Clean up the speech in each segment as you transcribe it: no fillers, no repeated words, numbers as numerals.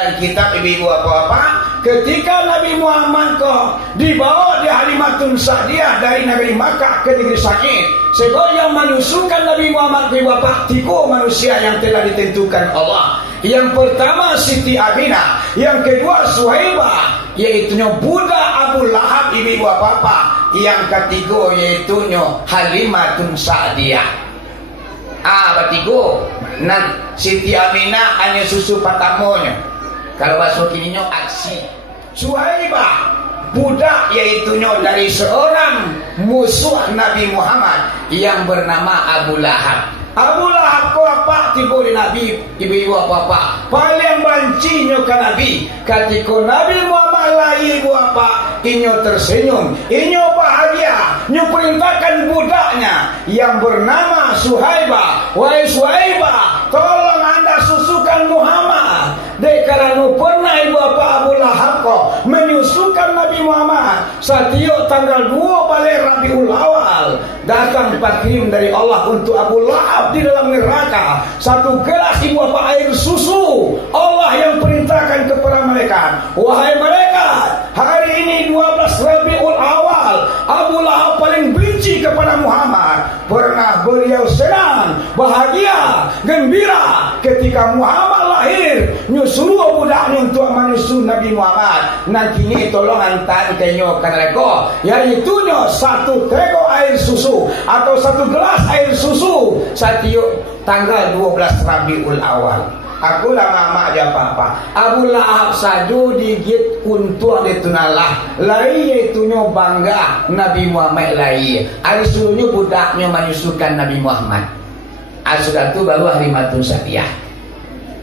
Dan kitab ibu apa-apa ketika Nabi Muhammad kok dibawa di Halimatun Sa'diyah dari negeri Makkah ke negeri Sakit, sebab yang menyusukan Nabi Muhammad ke bapak tiga manusia yang telah ditentukan Allah. Yang pertama Siti Aminah, yang kedua Suhaibah, yaitunya budak Abu Lahab ibu apa-apa, yang ketiga yaitunya Halimatun Sa'diyah. Bertiga. Nan Siti Aminah hanya susu pertamanya. Kalau bahasa kininya aksi. Suhaibah budak yaitunya dari seorang musuh Nabi Muhammad yang bernama Abu Lahab. Abu Lahab ko apa tiba di Nabi ibu apa paling bencinya ke Nabi ketika Nabi Muhammad lahir ibu apa inyo tersenyum, inyo bahagia, inyo perintahkan budaknya yang bernama Suhaibah, wahai Suhaibah, tolong anda susukan Muhammad. Karena pernah ibu apa Abu Lahab kok menyusukan Nabi Muhammad setiap tanggal 2 balik Rabiul Awal datang kirim dari Allah untuk Abu Lahab di dalam neraka satu gelas ibu apa air susu. Allah yang perintahkan kepada mereka, wahai malaikat, hari ini 12 Rabiul Awal, Abu Lahab paling benci kepada Muhammad. Pernah beliau senang, bahagia, gembira ketika Muhammad lahir, nyusuruh budaknya untuk menyusu Nabi Muhammad. Nanti ini tolong hantar kenyo kanaleko, yaitunya satu teko air susu atau satu gelas air susu setiap tanggal 12 Rabiul Awal. Aku lah mama aja apa-apa. Abu Lahab saju digit untuk ditunalah. Lai yaitunya bangga Nabi Muhammad lai. Ada suruhnya budaknya menyusukan Nabi Muhammad. Sudah tu baru Halimatun Sa'diyah.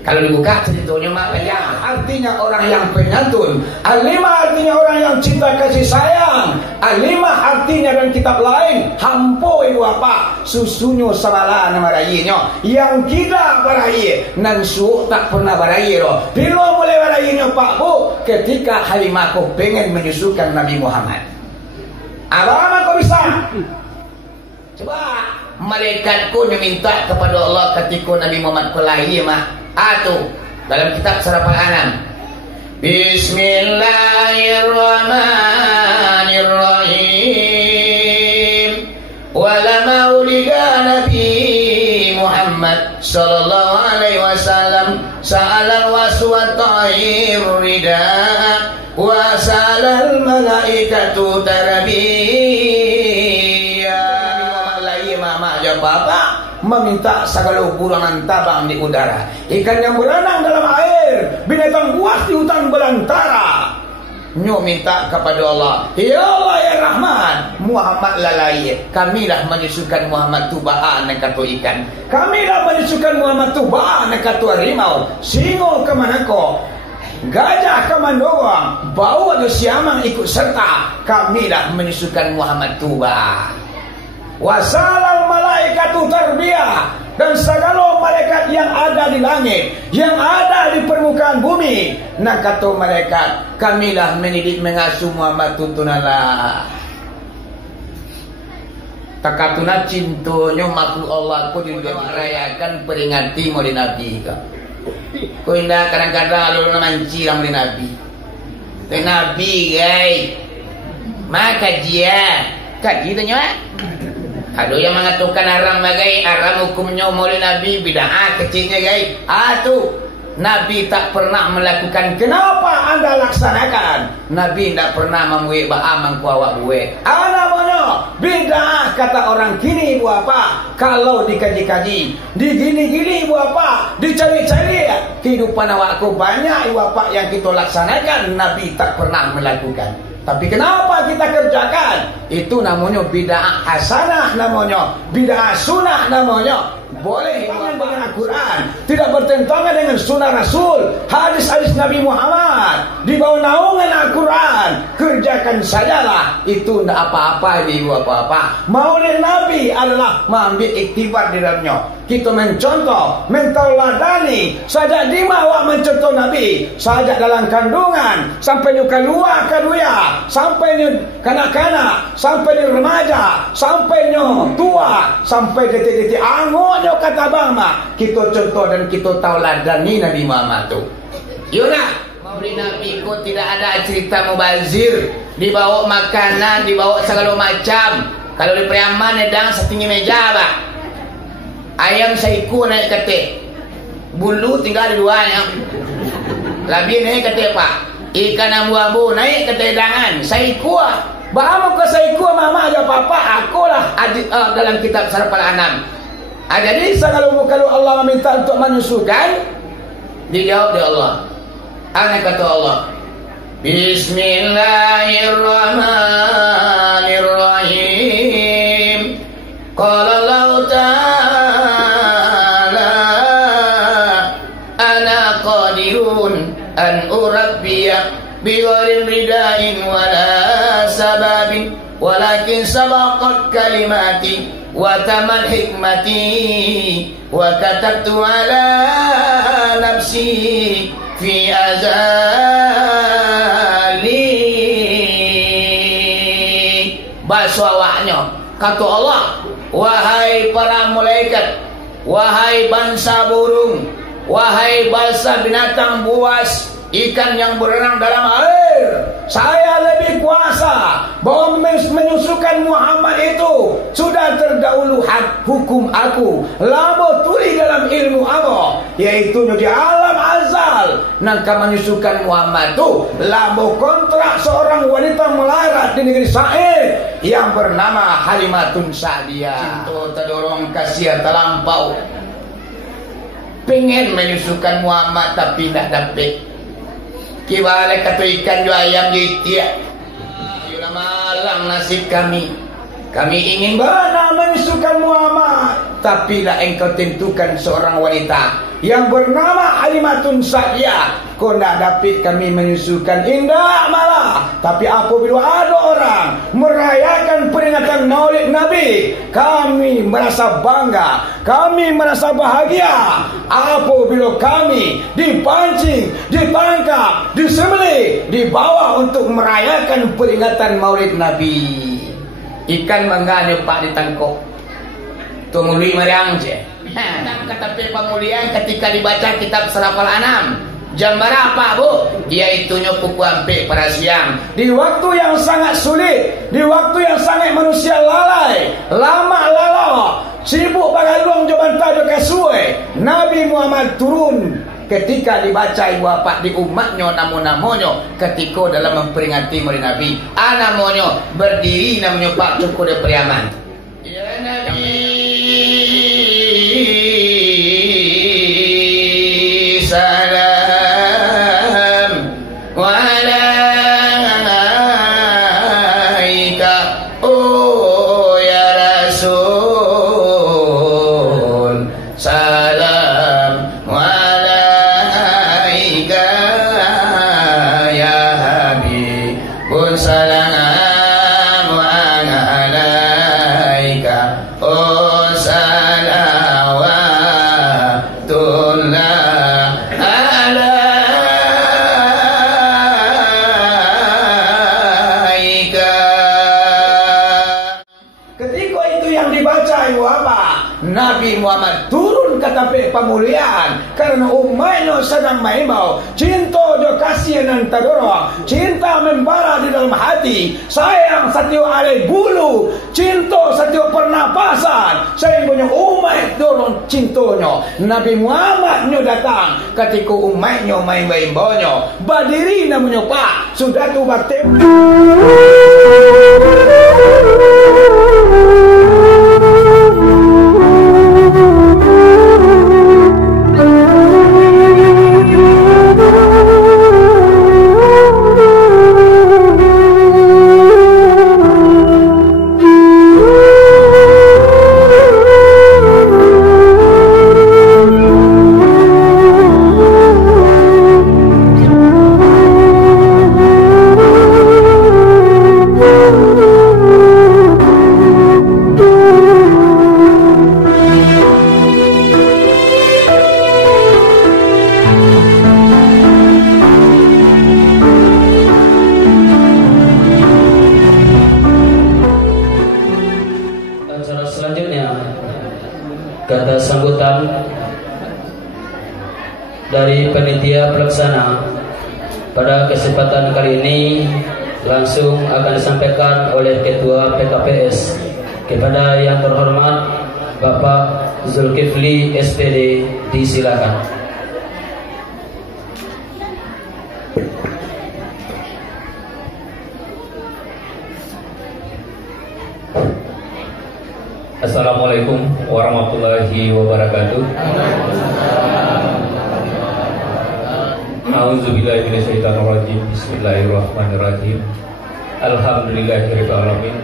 Kalau dibuka ceritanya makanya artinya orang yang penyantun, Alimah artinya orang yang cinta kasih sayang, Alimah artinya dan kitab lain hampo ibu apa susunya sabala nama rayinya yang kita barayi nan su tak pernah barayi loh. Bila mulai barayinya Pak Bu ketika Halimah kau pengen menyusukan Nabi Muhammad. Apa kau bisa? Coba malaikatku meminta kepada Allah ketika Nabi Muhammad kau lahir mah. Dalam kitab Surah Al-An'am, Bismillahirrahmanirrahim. Wala maulida Nabi Muhammad sallallahu alaihi wasallam sa'alal waswata'ir rida wa sa'alal malaikatu tarabiyya. Mama aja bapak meminta segala ukuran tabang di udara, ikan yang berenang dalam air, binatang buas di hutan belantara. Nyo minta kepada Allah, ya Allah ya Rahman, Muhammad lalai, kamilah menyusukan Muhammad tubaan nekatu ikan, kamilah menyusukan Muhammad tubaan nekatu harimau, singo kemana ko, gajah kemandowang, bau ada siamang ikut serta, kamilah menyusukan Muhammad tuba. Wasalal malaikatu tarbiyah, dan segala malaikat yang ada di langit, yang ada di permukaan bumi. Nak kata malaikat, kamilah mendidik mengasuh Muhammad tuntunalah. Takatuna cintonya makhluk Allah ku juga dirayakan peringati mau di Nabi ka. Ku indah kadang-kadang lalu manci ram di Nabi. Di Nabi guys. Maka dia kaji tanya. Ada yang mengatakan haram bagai haram hukumnya oleh Nabi bid'ah kecilnya guys. Nabi tak pernah melakukan. Kenapa anda laksanakan? Nabi tak pernah membuat ba'amang kuawak buat. Namanya bid'ah kata orang kini ibu apa? Kalau dikaji-kaji, digini-gini ibu apa? Dicari-cari kehidupan awakku banyak ibu apa yang kita laksanakan Nabi tak pernah melakukan. Tapi kenapa kita kerjakan? Itu namanya bid'ah hasanah, namanya bid'ah sunnah, namanya boleh dengan Al-Quran, tidak bertentangan dengan sunnah Rasul, hadis-hadis Nabi Muhammad, di bawah naungan Al-Quran. Kerjakan sajalah, itu tidak apa-apa ibu apa-apa. Maulid Nabi adalah mengambil iktibar di dalamnya. Kita mencontoh, mentauladani sajak dima awak mencontoh Nabi, sajak dalam kandungan sampai nyuka luar kedua, sampai nyu kanak-kanak, sampai nyu remaja, sampai nyu tua, sampai detik-detik angonyo kata bang mak. Kita contoh dan kita tauladani Nabi Muhammad tu. Yuna aku tidak ada cerita mubazir, dibawa makanan, dibawa segala macam. Kalau di Priaman edang setinggi meja pak. Ayam saiku naik kete, bulu tinggal di luarnya. Lebih naik kete pak. Ikan abu-abu naik kete edangan. Saiku bahamu ke saiku mama aja papa. Akulah dalam kitab Sarfal Anam. Jadi kalau Allah meminta untuk menyusukan, dijawab oleh Allah. Ana kata Allah, Bismillahirrahmanirrahim. Qala Allah Ta'ala, ana qadirun an urabbiya bighairi rida'in wala sababin, walakin sabaqat kalimati wa tamat hikmati wa katabtu ala nafsi fi azali. Bahasa awaknya kata Allah, wahai para malaikat, wahai bangsa burung, wahai bangsa binatang buas, ikan yang berenang dalam air, saya lebih kuasa bahwa menyusukan Muhammad itu sudah terdahulu hak hukum aku. Labo tulis dalam ilmu Allah, yaitu di alam azal. Nangka menyusukan Muhammad itu labo kontrak seorang wanita melarat di negeri Sa'id yang bernama Halimatun Sa'diyah. Cinta terdorong kasih terlampau, pengen menyusukan Muhammad tapi tidak dapat. Kibale kata ikan ju ayam jitia. Ayolah malang nasib kami. Kami ingin benar menyusukan Muhammad, tapi lah engkau tentukan seorang wanita yang bernama Halimatun Sa'diyah. Kau nak dapat kami menyusukan indah malah. Tapi apabila ada orang merayakan peringatan Maulid Nabi, kami merasa bangga, kami merasa bahagia. Apabila kami dipancing, ditangkap, disembelih, dibawa untuk merayakan peringatan Maulid Nabi. Ikan menganyup pak ditangkap. Tumuli meriang je. Kata pemuliaan ketika dibaca kitab Sarfal Anam. Jam berapa bu? Yaitu pukul hampir pada siang. Di waktu yang sangat sulit, di waktu yang sangat manusia lalai, lama lalo, sibuk bagalung jaban tajuk kesuai, Nabi Muhammad turun ketika dibaca ibu bapak di umatnya namonyo ketika dalam memperingati Maulid Nabi. Namonyo berdiri namanya Pak Cukup de Priaman. Ya Nabi salam wa alaika oh ya Rasul salam wa alaika ya Habibun salam wa alaika oh salawatullah. Nabi Muhammad turun ke tempat pemuliaan karena umatnya sedang mengimbau cinta jo kasihan terdorong, cinta membara di dalam hati, sayang setiap alai bulu, cinta setiap pernapasan, sehingga umat dorong cintanya. Nabi Muhammad nyo datang ketika umatnya main imbaunya berdiri namanya Pak sudah tu batem. Kata sambutan dari panitia pelaksana Pada kesempatan kali ini langsung akan disampaikan oleh Ketua PKPS kepada yang terhormat Bapak Zulkifli SPD, disilakan. Assalamualaikum warahmatullahi wabarakatuh. A'udzubillahi minasyaitonirrajim. Bismillahirrahmanirrahim. Alhamdulillahirabbil alamin.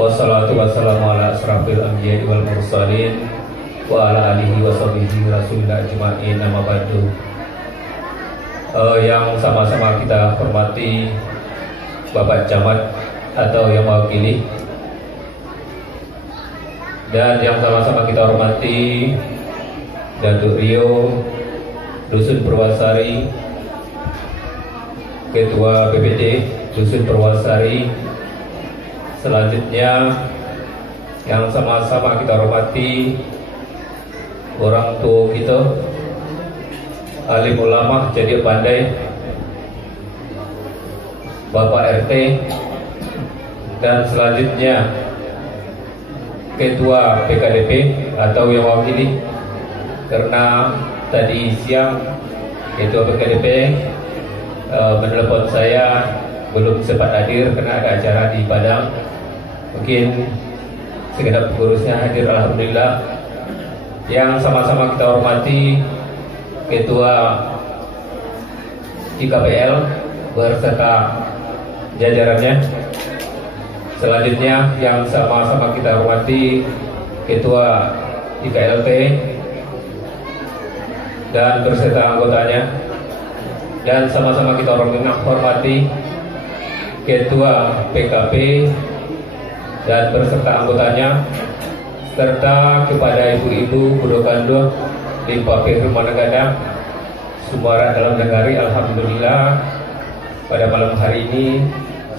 Wassalatu wassalamu ala asrafil anbiya'i wal mursalin wa ala alihi washabihi rasulillah ajma'in, amma ba'du. Yang sama-sama kita hormati Bapak Camat atau yang mewakili, dan yang sama-sama kita hormati Datuk Rio Dusun Purwasari, Ketua PPD Dusun Purwasari. Selanjutnya yang sama-sama kita hormati orang tua kita, alim ulama jadi pandai, Bapak RT, dan selanjutnya Ketua PKDP atau yang mewakili, karena tadi siang Ketua PKDP menelepon saya belum sempat hadir karena ada acara di Padang. Mungkin segenap pengurusnya hadir, alhamdulillah. Yang sama-sama kita hormati Ketua IKPL berserta jajarannya. Selanjutnya yang sama-sama kita hormati Ketua IKLT dan berserta anggotanya, dan sama-sama kita hormati Ketua PKP dan berserta anggotanya, serta kepada ibu-ibu Budokando di Papir Managada Sumbaran dalam negari. Alhamdulillah pada malam hari ini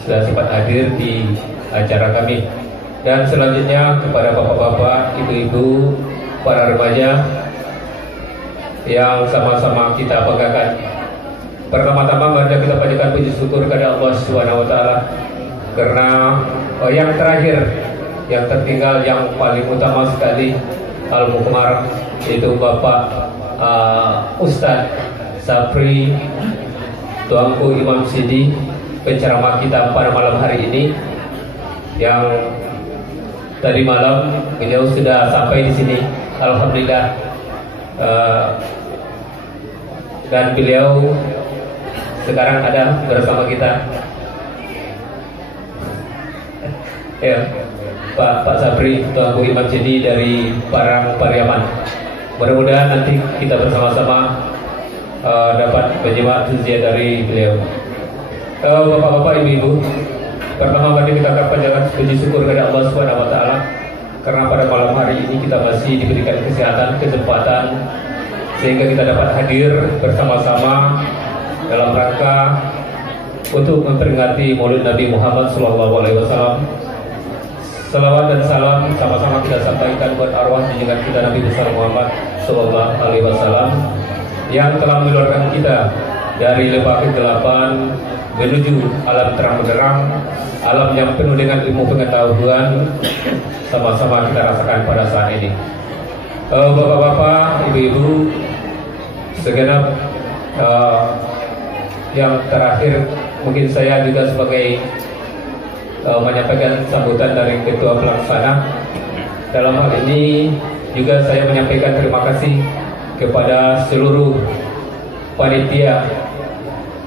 sudah sempat hadir di acara kami. Dan selanjutnya kepada bapak-bapak, ibu-ibu, para remaja yang sama-sama kita banggakan. Pertama-tama mari kita panjatkan puji syukur kepada Allah Subhanahu wa taala, karena yang terakhir, yang tertinggal, yang paling utama sekali Al-Mukmar, yaitu Bapak Ustadz Sapri Tuanku Imam Sidi, penceramah kita pada malam hari ini, yang tadi malam beliau sudah sampai di sini, alhamdulillah, dan beliau sekarang ada bersama kita. Ya, Pak Sapri Tuanku Imam Sidi dari Parang Pariaman. Mudah-mudahan nanti kita bersama-sama dapat menyimak tausiah dari beliau. Bapak-bapak, ibu-ibu, pertama kali kita akan panjatkan puji syukur kepada Allah Subhanahu wa taala, karena pada malam hari ini kita masih diberikan kesehatan, kesempatan, sehingga kita dapat hadir bersama-sama dalam rangka untuk memperingati Maulid Nabi Muhammad SAW. Salawat dan salam sama-sama kita sampaikan buat arwah junjungan kita Nabi besar Muhammad SAW yang telah mengeluarkan kita dari lembah kegelapan menuju alam terang benderang, alam yang penuh dengan ilmu pengetahuan. Sama-sama kita rasakan pada saat ini. Bapak-bapak, ibu-ibu, segenap yang terakhir, mungkin saya juga sebagai menyampaikan sambutan dari Ketua Pelaksana. Dalam hal ini juga saya menyampaikan terima kasih kepada seluruh panitia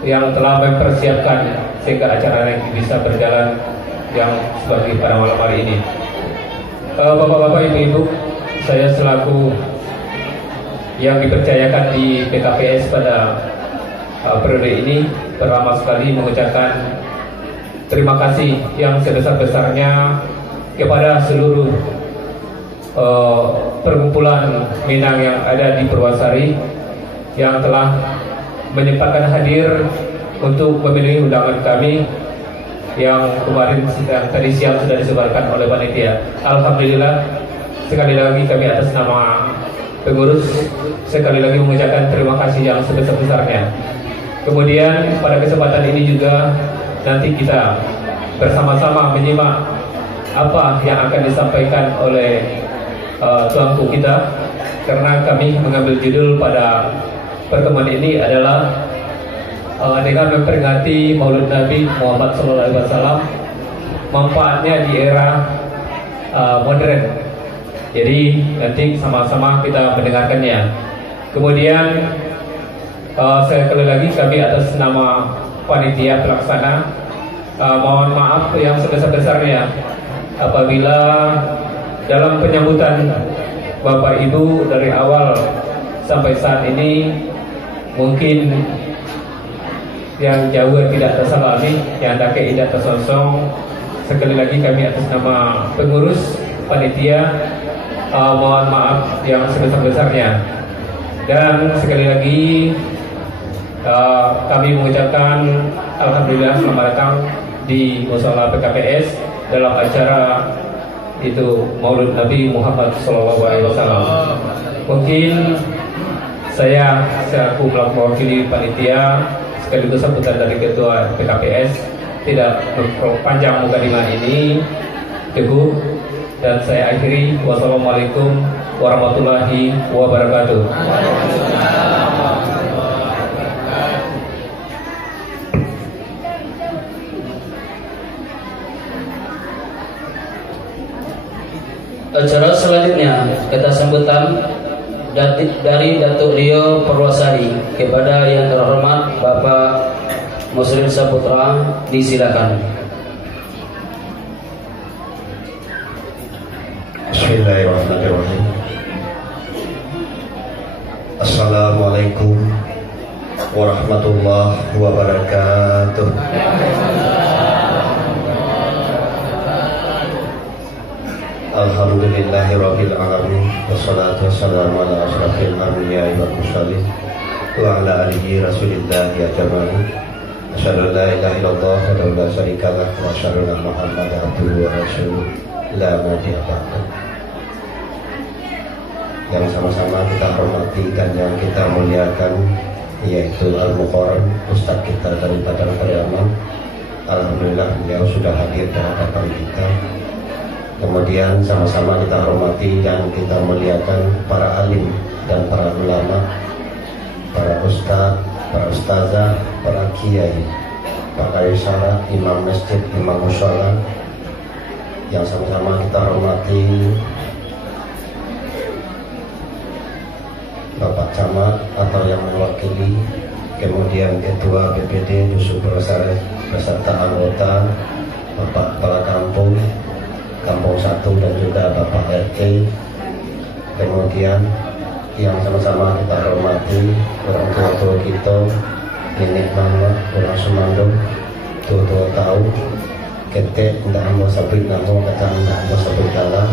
yang telah mempersiapkan sehingga acara ini bisa berjalan yang seperti pada malam hari ini. Bapak-bapak, ibu-ibu, saya selaku yang dipercayakan di PKPS pada periode ini, pertama sekali mengucapkan terima kasih yang sebesar-besarnya kepada seluruh perkumpulan Minang yang ada di Purwasari yang telah menyempatkan hadir untuk memenuhi undangan kami yang kemarin tadi siang sudah disebarkan oleh panitia. Alhamdulillah, sekali lagi kami atas nama pengurus sekali lagi mengucapkan terima kasih yang sebesar-besarnya. Kemudian pada kesempatan ini juga nanti kita bersama-sama menyimak apa yang akan disampaikan oleh tuanku kita, karena kami mengambil judul pada pertemuan ini adalah dengan memperingati Maulid Nabi Muhammad SAW, manfaatnya di era modern. Jadi nanti sama-sama kita mendengarkannya. Kemudian sekali lagi kami atas nama panitia pelaksana mohon maaf yang sebesar-besarnya apabila dalam penyambutan Bapak Ibu dari awal sampai saat ini mungkin yang jauh tidak tersalami, yang dakai tidak tersosong. Sekali lagi kami atas nama pengurus panitia mohon maaf yang sebesar-besarnya. Dan sekali lagi kami mengucapkan alhamdulillah selamat datang di Mushola PKPS dalam acara itu Maulid Nabi Muhammad SAW. Mungkin saya selaku mewakili panitia sekaligus sambutan dari Ketua PKPS tidak panjang mukadimah ini cukup, dan saya akhiri. Wassalamualaikum warahmatullahi wabarakatuh. Acara selanjutnya kita sambutan dari Datuk Rio Purwasari kepada yang terhormat Bapak Muslim Saputra, disilakan. Bismillahirrahmanirrahim. Assalamualaikum warahmatullahi wabarakatuh. Alhamdulillahirabbil alamin, wassalatu wassalamu ala asyrafil anbiya'i wal mursalin wa ala alihi rasulillah ya jamali. Asyhadu an la ilaha illallah wa la syarika lah wa asyhadu anna Muhammadan abduhu wa rasuluh la nabiyya ba'dahu. Yang sama-sama kita hormati dan yang kita muliakan yaitu Al-Muqarram, Ustaz kita dari Padang Pariaman. Alhamdulillah beliau sudah hadir di hadapan kita. Kemudian sama-sama kita hormati dan kita muliakan para alim dan para ulama, para ustaz, para ustazah, para kiai, para isyarat, imam masjid, imam mushola, yang sama-sama kita hormati Bapak Camat atau yang mewakili, kemudian Ketua BPD Dusun Purwasari beserta anggota, Bapak Kepala Kampung 1 dan juga Bapak RT, kemudian yang sama-sama kita hormati orang tua-tua kita, nenek mama, orang Semandung, tua-tua tahu, ketek, tidak mau sabit, namo kata tidak mau sabit dalam,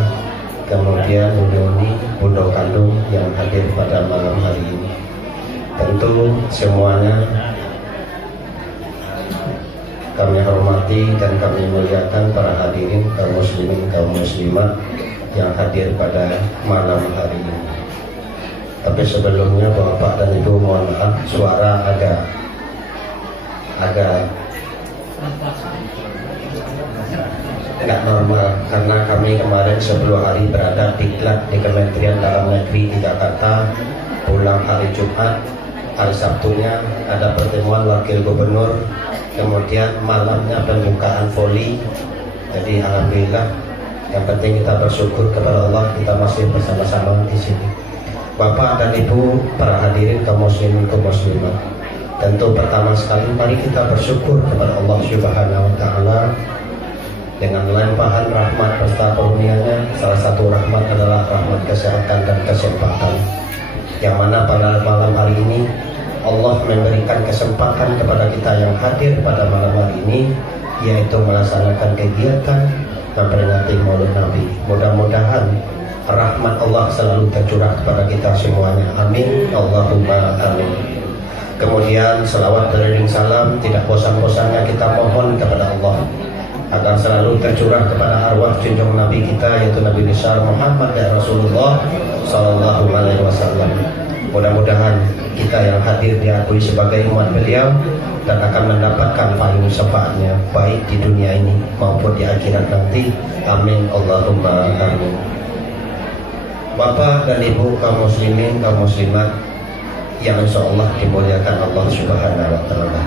kemudian Uni, Bunda Kandung yang hadir pada malam hari ini. Tentu semuanya kami hormati dan kami muliakan para hadirin kaum muslimin kaum muslimat yang hadir pada malam hari ini. Tapi sebelumnya Bapak dan Ibu mohon maaf, suara agak tidak normal karena kami kemarin 10 hari berada diklat di Kementerian Dalam Negeri di Jakarta. Pulang hari Jumat, hari Sabtunya ada pertemuan Wakil Gubernur, kemudian malamnya pembukaan voli. Jadi alhamdulillah, yang penting kita bersyukur kepada Allah kita masih bersama-sama di sini. Bapak dan Ibu, para hadirin kaum muslimin kaum muslimat, tentu pertama sekali mari kita bersyukur kepada Allah Subhanahu wa taala dengan limpahan rahmat serta karunia-Nya. Salah satu rahmat adalah rahmat kesehatan dan kesempatan, yang mana pada malam hari ini Allah memberikan kesempatan kepada kita yang hadir pada malam hari ini, yaitu melaksanakan kegiatan memperingati Maulid Nabi. Mudah-mudahan rahmat Allah selalu tercurah kepada kita semuanya. Amin, Allahumma amin. Kemudian selawat beriring salam tidak bosan-bosannya kita mohon kepada Allah agar selalu tercurah kepada arwah junjungan Nabi kita, yaitu Nabi besar Muhammad dan Rasulullah Sallallahu Alaihi Wasallam. Mudah-mudahan kita yang hadir diakui sebagai umat beliau dan akan mendapatkan paling syafaatnya baik di dunia ini maupun di akhirat nanti. Amin Allahumma amin. Bapak dan Ibu kaum muslimin kaum muslimat yang insyaallah dimuliakan Allah Subhanahu wa taala.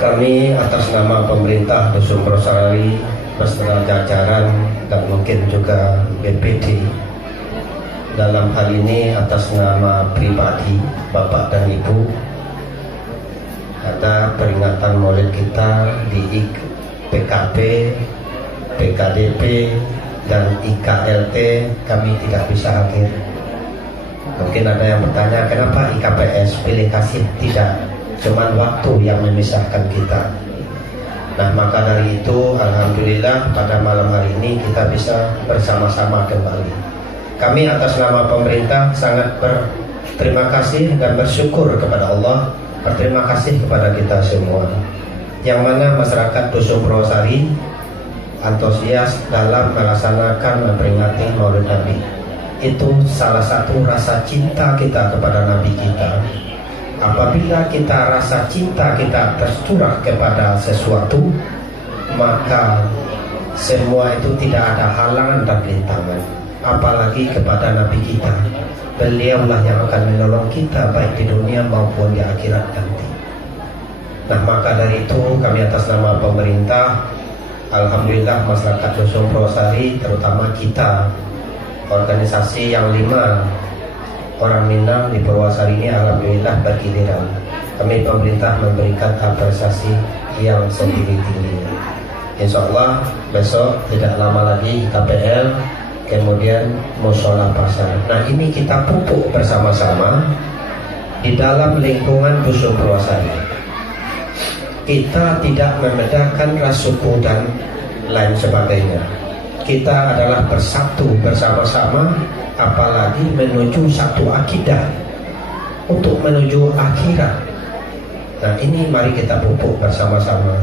Kami atas nama pemerintah Dusun Prosari beserta jajaran dan mungkin juga BPD, dalam hal ini atas nama pribadi Bapak dan Ibu, ada peringatan maulid kita di PKP, PKDP dan IKLT kami tidak bisa hadir. Mungkin ada yang bertanya, kenapa IKPS pilih kasih? Tidak, cuman waktu yang memisahkan kita. Nah, maka dari itu alhamdulillah pada malam hari ini kita bisa bersama-sama kembali. Kami atas nama pemerintah sangat berterima kasih dan bersyukur kepada Allah, berterima kasih kepada kita semua, yang mana masyarakat Dusun Purwosari antusias dalam melaksanakan memperingati Maulid Nabi. Itu salah satu rasa cinta kita kepada Nabi kita. Apabila kita rasa cinta kita tercurah kepada sesuatu, maka semua itu tidak ada halangan dan rintangan. Apalagi kepada Nabi kita, beliaulah yang akan menolong kita baik di dunia maupun di akhirat nanti. Nah, maka dari itu kami atas nama pemerintah, alhamdulillah masyarakat Dusun Purwosari, terutama kita organisasi yang 5 orang Minang di Purwosari ini alhamdulillah bergiliran. Kami pemerintah memberikan apresiasi yang setinggi-tingginya. Insya Allah besok tidak lama lagi KPL, kemudian musola pasar. Nah, ini kita pupuk bersama-sama di dalam lingkungan Dusun Purwosari. Kita tidak membedakan ras suku dan lain sebagainya. Kita adalah bersatu bersama-sama, apalagi menuju satu akidah untuk menuju akhirat. Nah, ini mari kita pupuk bersama-sama.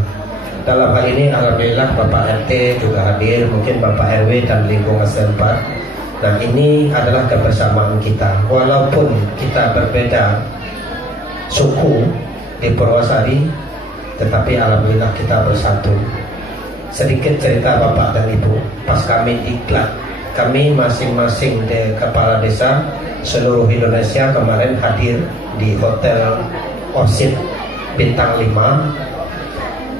Dalam hal ini alhamdulillah Bapak RT juga hadir, mungkin Bapak RW dan lingkungan setempat. Dan ini adalah kebersamaan kita. Walaupun kita berbeda suku di Purwosari, tetapi alhamdulillah kita bersatu. Sedikit cerita Bapak dan Ibu, pas kami diklat, kami masing-masing kepala desa seluruh Indonesia kemarin hadir di Hotel Orchid Bintang 5.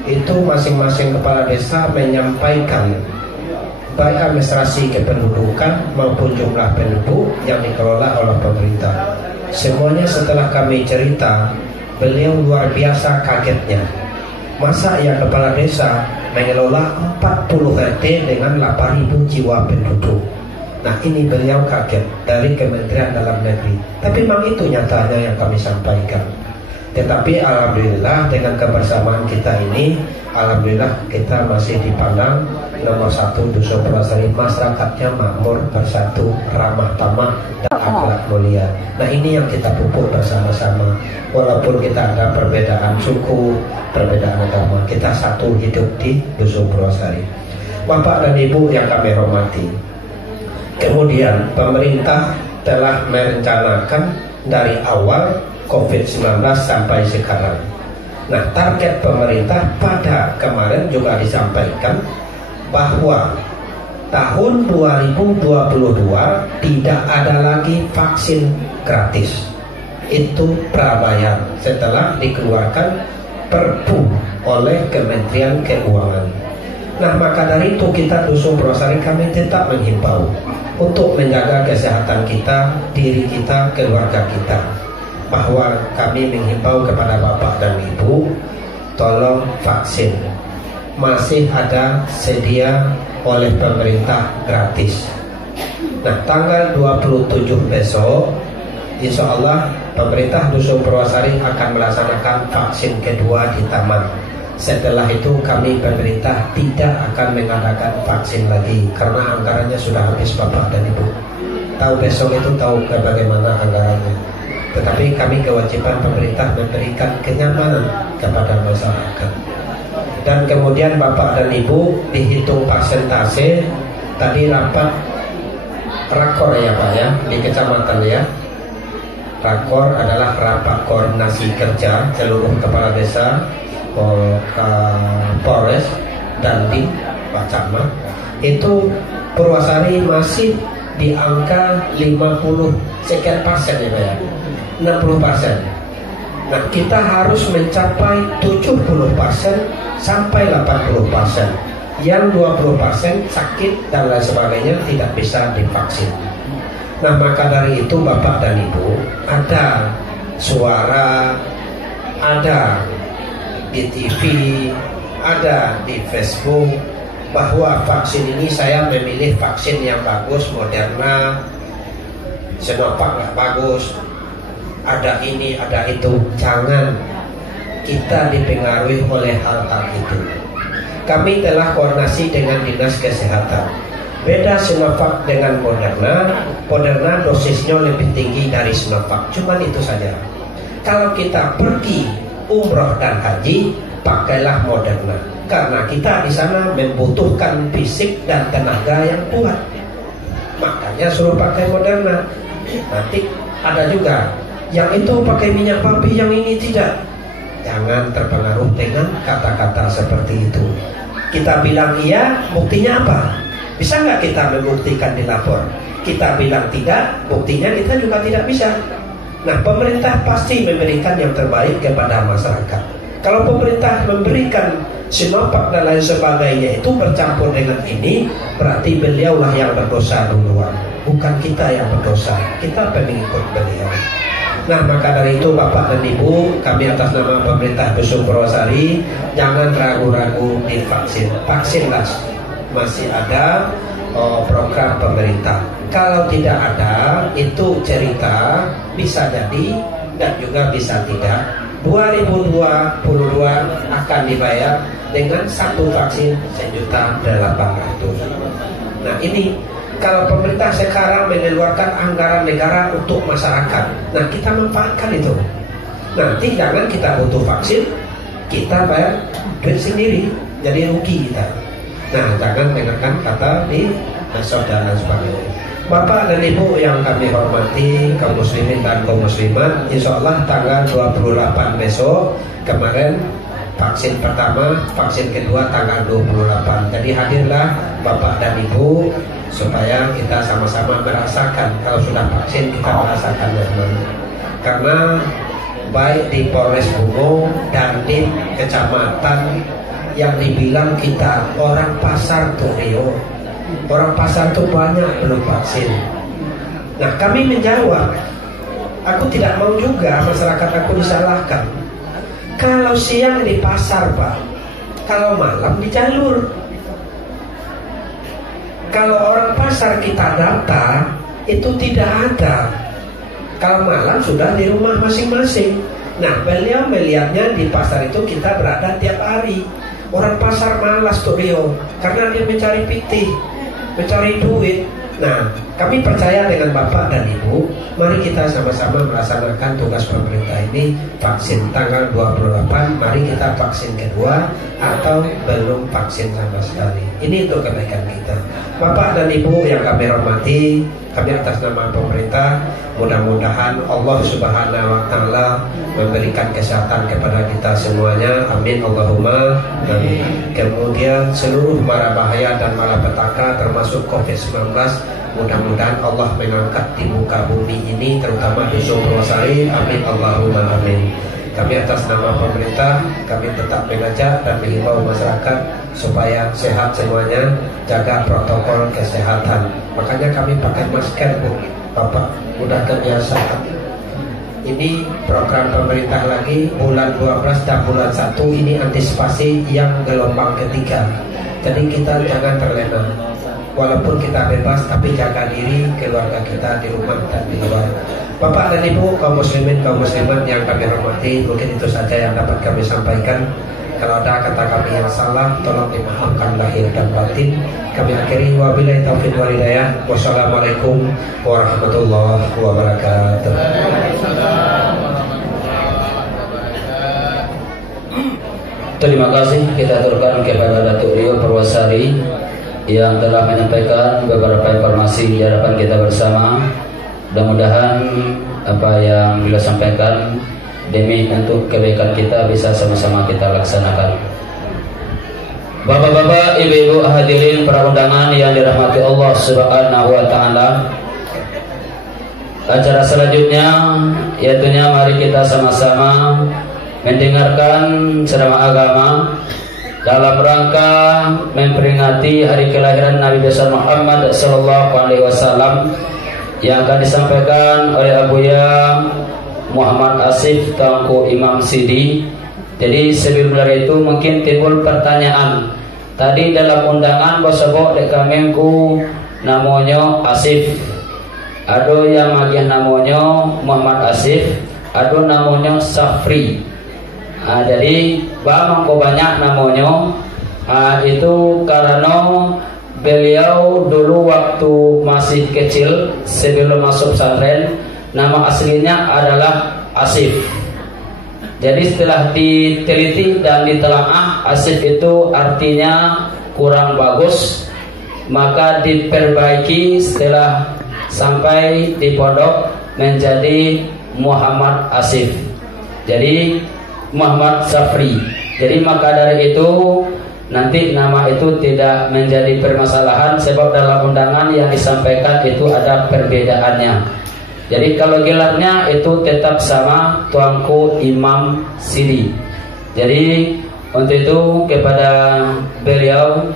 Itu masing-masing kepala desa menyampaikan baik administrasi kependudukan maupun jumlah penduduk yang dikelola oleh pemerintah. Semuanya setelah kami cerita, beliau luar biasa kagetnya. Masa yang kepala desa mengelola 40 RT dengan 8.000 jiwa penduduk. Nah, ini beliau kaget dari Kementerian Dalam Negeri. Tapi memang itu nyatanya yang kami sampaikan. Tetapi alhamdulillah dengan kebersamaan kita ini, alhamdulillah kita masih dipandang nomor 1 Dusun Purwosari, masyarakatnya makmur, bersatu, ramah tamah, dan akhlak mulia. Nah, ini yang kita pupuk bersama-sama. Walaupun kita ada perbedaan suku, perbedaan agama, kita satu hidup di Dusun Purwosari. Bapak dan Ibu yang kami hormati, kemudian pemerintah telah merencanakan dari awal COVID-19 sampai sekarang. Nah, target pemerintah pada kemarin juga disampaikan bahwa tahun 2022 tidak ada lagi vaksin gratis. Itu prabayar setelah dikeluarkan Perpu oleh Kementerian Keuangan. Nah, maka dari itu kita Dusun Purwosari kami tetap menghimbau untuk menjaga kesehatan kita, diri kita, keluarga kita, bahwa kami menghimbau kepada Bapak dan Ibu, tolong vaksin. Masih ada sedia oleh pemerintah gratis. Nah, tanggal 27 besok, insya Allah pemerintah Dusun Purwosari akan melaksanakan vaksin kedua di taman. Setelah itu kami pemerintah tidak akan mengadakan vaksin lagi karena anggarannya sudah habis Bapak dan Ibu. Tahu besok itu tahu bagaimana anggarannya. Tetapi kami kewajiban pemerintah memberikan kenyamanan kepada masyarakat. Dan kemudian Bapak dan Ibu dihitung persentase. Tadi rapat rakor ya Pak ya di kecamatan ya. Rakor adalah rapat koordinasi kerja seluruh kepala desa, Polres, Dandim, Pak Camat. Itu Purwasari masih di angka 50 sekian persen ya Pak ya, 60%. Nah kita harus mencapai 70% sampai 80%. Yang 20% sakit dan lain sebagainya tidak bisa divaksin. Nah maka dari itu Bapak dan Ibu, ada suara, ada di TV, ada di Facebook, bahwa vaksin ini saya memilih vaksin yang bagus, Moderna, Sinovac nggak bagus, ada ini, ada itu. Jangan kita dipengaruhi oleh hal-hal itu. Kami telah koordinasi dengan Dinas Kesehatan. Beda Sinovac dengan Moderna. Moderna dosisnya lebih tinggi dari Sinovac. Cuman itu saja. Kalau kita pergi umroh dan haji, pakailah Moderna. Karena kita di sana membutuhkan fisik dan tenaga yang kuat. Makanya suruh pakai Moderna. Nanti ada juga yang itu pakai minyak babi, yang ini tidak. Jangan terpengaruh dengan kata-kata seperti itu. Kita bilang iya, buktinya apa? Bisa nggak kita membuktikan di lapor? Kita bilang tidak, buktinya kita juga tidak bisa. Nah, pemerintah pasti memberikan yang terbaik kepada masyarakat. Kalau pemerintah memberikan Sinovac dan lain sebagainya itu bercampur dengan ini, berarti beliaulah yang berdosa duluan, bukan kita yang berdosa. Kita pengikut beliau. Nah maka dari itu Bapak dan Ibu, kami atas nama pemerintah Dusun Purwasari, jangan ragu-ragu divaksin. Vaksinlah, masih ada program pemerintah. Kalau tidak ada, itu cerita bisa jadi dan juga bisa tidak. 2022 akan dibayar dengan satu vaksin 1.800.000. Nah ini kalau pemerintah sekarang mengeluarkan anggaran negara untuk masyarakat, nah kita manfaatkan itu. Nanti jangan kita butuh vaksin, kita bayar duit sendiri, jadi rugi kita. Nah jangan dengarkan kata di saudara dan sebagainya. Bapak dan Ibu yang kami hormati, kaum muslimin dan kaum muslimat, insya Allah tanggal 28 besok, kemarin vaksin pertama, vaksin kedua tanggal 28. Jadi hadirlah Bapak dan Ibu supaya kita sama-sama merasakan. Kalau sudah vaksin kita merasakan nyaman. Karena baik di Polres Bungo dan di kecamatan yang dibilang kita orang pasar tuh Rio, orang pasar tuh banyak belum vaksin. Nah kami menjawab, aku tidak mau juga masyarakat aku disalahkan. Kalau siang di pasar Pak, kalau malam di jalur. Kalau orang pasar kita data, itu tidak ada. Kalau malam sudah di rumah masing-masing. Nah beliau melihatnya di pasar itu kita berada tiap hari. Orang pasar malas tuh Rio, karena dia mencari pitih, mencari duit. Nah kami percaya dengan Bapak dan Ibu, mari kita sama-sama melaksanakan tugas pemerintah ini. Vaksin tanggal 28, mari kita vaksin kedua atau belum vaksin sama sekali. Ini untuk kebaikan kita. Bapak dan Ibu yang kami hormati, kami atas nama pemerintah, mudah-mudahan Allah Subhanahu wa Ta'ala memberikan kesehatan kepada kita semuanya. Amin Allahumma amin. Kemudian seluruh mara bahaya dan malapetaka termasuk COVID-19, mudah-mudahan Allah mengangkat di muka bumi ini, terutama di Dusun Purwasari. Amin Allahumma amin. Kami atas nama pemerintah, kami tetap mengajak dan mengimbau masyarakat supaya sehat semuanya, jaga protokol kesehatan. Makanya kami pakai masker Bu, Bapak udah kebiasaan. Ini program pemerintah lagi bulan 12 dan bulan 1 ini antisipasi yang gelombang ketiga. Jadi kita jangan terlena. Walaupun kita bebas, tapi jaga diri, keluarga kita di rumah dan di luar. Bapak dan Ibu, kaum muslimin, kaum muslimat yang kami hormati, mungkin itu saja yang dapat kami sampaikan. Kalau ada kata kami yang salah, tolong dimaafkan lahir dan batin. Kami akhiri wabillahi taufiq wal hidayah. Wassalamualaikum warahmatullahi wabarakatuh. Terima kasih kita aturkan kepada Datuk Rio Purwasari yang telah menyampaikan beberapa informasi di hadapan kita bersama. Mudah-mudahan apa yang beliau sampaikan demi untuk kebaikan kita bisa sama-sama kita laksanakan. Bapak-bapak, ibu-ibu hadirin para undangan yang dirahmati Allah Subhanahu wa taala. Acara selanjutnya yaitunya mari kita sama-sama mendengarkan ceramah agama dalam rangka memperingati hari kelahiran Nabi besar Muhammad sallallahu alaihi wasallam yang akan disampaikan oleh Abuya Muhammad Asif Tuanku Imam Sidi. Jadi sebelum dari itu mungkin timbul pertanyaan. Tadi dalam undangan bosok dek kamengku namanya Asif. Ada yang lagi namanya Muhammad Asif, ada namanya Safri. Jadi bang banyak namanya. Itu karena beliau dulu waktu masih kecil sebelum masuk pesantren nama aslinya adalah Asif. Jadi setelah diteliti dan ditelaah, Asif itu artinya kurang bagus, maka diperbaiki setelah sampai di pondok menjadi Muhammad Asif. Jadi Muhammad Safri. Jadi maka dari itu nanti nama itu tidak menjadi permasalahan sebab dalam undangan yang disampaikan itu ada perbedaannya. Jadi kalau gelarnya itu tetap sama Tuanku Imam Sidi. Jadi untuk itu kepada beliau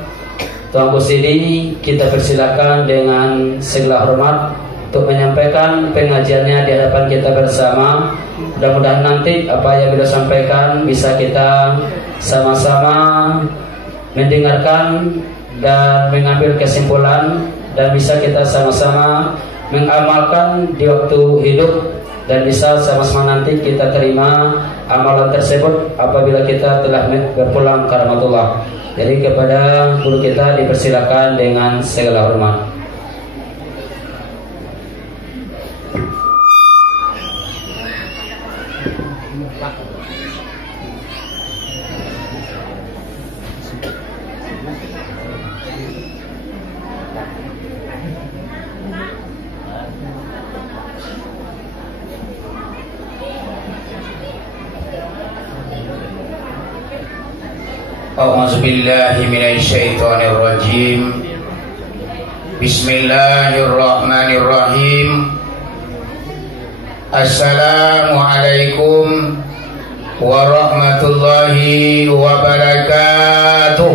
Tuanku Sidi kita persilakan dengan segala hormat untuk menyampaikan pengajiannya di hadapan kita bersama. Mudah-mudahan nanti apa yang beliau sampaikan bisa kita sama-sama mendengarkan dan mengambil kesimpulan dan bisa kita sama-sama mengamalkan di waktu hidup dan bisa sama-sama nanti kita terima amalan tersebut apabila kita telah berpulang ke rahmatullah. Jadi kepada guru kita dipersilakan dengan segala hormat. A'udzubillahi minasyaitonirrajim. Bismillahirrahmanirrahim. Assalamualaikum warahmatullahi wabarakatuh.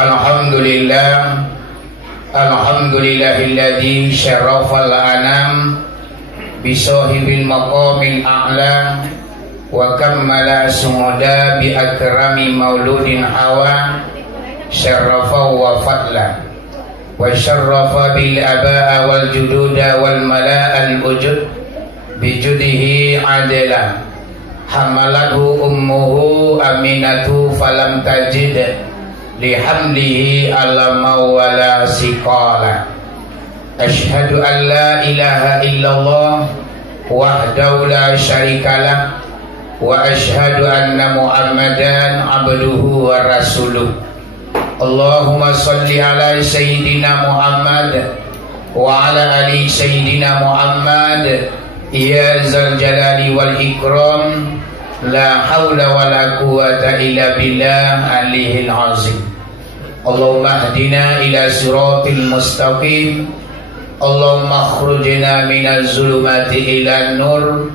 Alhamdulillah. Alhamdulillahilladzi syarafal anam bisohibil maqamil a'la wa kammala sumuda bi akrami mauludin hawa syarrafa wa fadla wa syarrafa bil aba'a wal jududa wal mala'al ujud bi judihi adila hamalathu ummuhu aminatu falam tajid li hamlihi alama wala siqala. Asyhadu an la ilaha illallah wahdahu la syarikalah wa asyhadu anna Muhammadan abduhu wa rasuluh. Allahumma salli ala sayyidina Muhammad wa ala ali sayyidina Muhammad ya zal jalali wal ikram la hawla wa la quwwata illa billah alihil azim. Allahumma hdina ila siratil mustaqim. Allahumma akhrujna minaz zulumati ilan nur.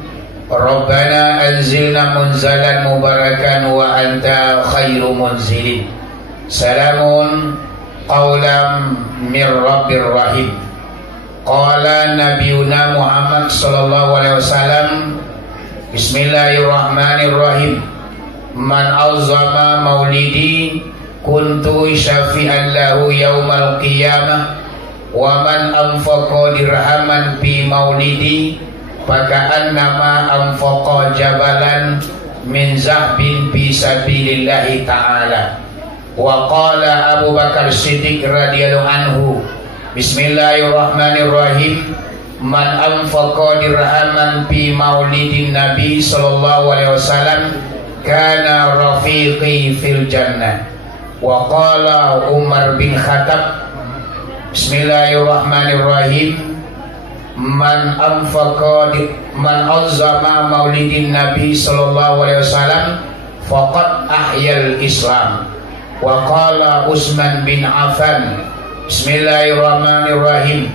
Rabbana anzilna munzalan mubarakan wa anta khairu munzilin. Salamun qawlam mir rabbir rahim. Qala nabiyuna Muhammad sallallahu alaihi wasallam, bismillahirrahmanirrahim. Man azzama maulidi kuntu syafi'an lahu yaumal qiyamah. Wa man anfaqa dirhaman fi maulidi faka'annama anfaqa jabalan min zahbin fi sabilillahi ta'ala. Wa qala Abu Bakar Siddiq radhiyallahu anhu, bismillahirrahmanirrahim. Man anfaqa dirhaman fi maulidin Nabi sallallahu alaihi wasallam kana rafiqi fil jannah. Wa qala Umar bin Khattab, Bismillahirrahmanirrahim, man azzama maulidin Nabi sallallahu alaihi wasallam faqad ahyal Islam. Wa qala Utsman bin Affan, Bismillahirrahmanirrahim,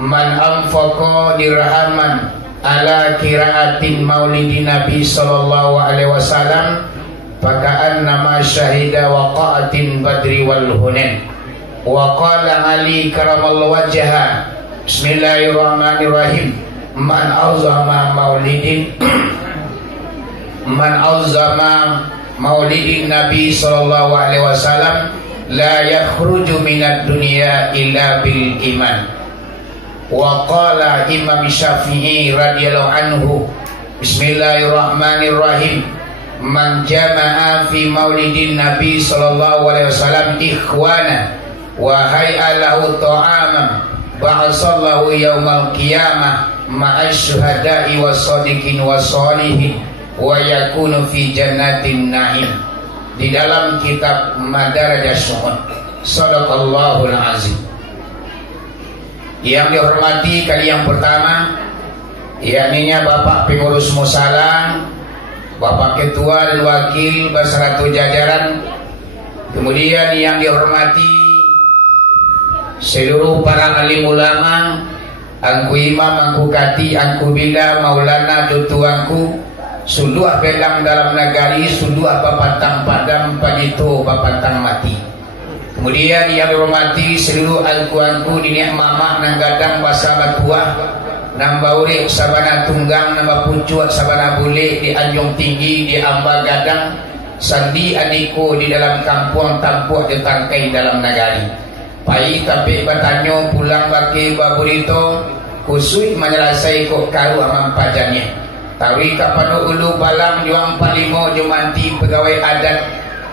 man anfaqa dirhaman ala qiraatin maulidin Nabi sallallahu alaihi wasallam faka'annama syahida waqa'atin badri wal hunain. Wa qala Ali karamallahu wajhahu, Bismillahirrahmanirrahim, man azzama maulidin Nabi sallallahu alaihi wasallam la yakhruju minad dunya illa bil iman. Wa qala Imam Syafi'i radhiyallahu anhu, Bismillahirrahmanirrahim, man jama'a fi maulidin Nabi sallallahu alaihi wasallam ikhwana wa hay'a lahu ta'aman ba'asallahu yaumal qiyamah ma'asy syuhada'i was-shadiqin was-shalihin wa yakunu fi jannatin na'im. Di dalam kitab Madarajah Syuhud. Shadaqallahul azim. Yang dihormati kali yang pertama, yakninya Bapak Pengurus Musala, Bapak Ketua dan Wakil beserta jajaran. Kemudian yang dihormati seluruh para alim ulama, angku imam, angku kati, angku bila, maulana, dutuangku, suluh bedang dalam negari, suluh bapatang padam, pajito bapatang mati. Kemudian yang dihormati seluruh angku-angku diniak mama nang gadang basa batua, nang bauri sabana tunggang, nang pucuat sabana bule di Anjung Tinggi, di Amba Gadang, sandi adiko di dalam kampung tampuh di tangkai dalam negari. Pai tapi batanyo pulang baki baburito kusui menyelesai kok karu amam pajannya. Tawi kapano ulu balang juang palimo jumanti pegawai adat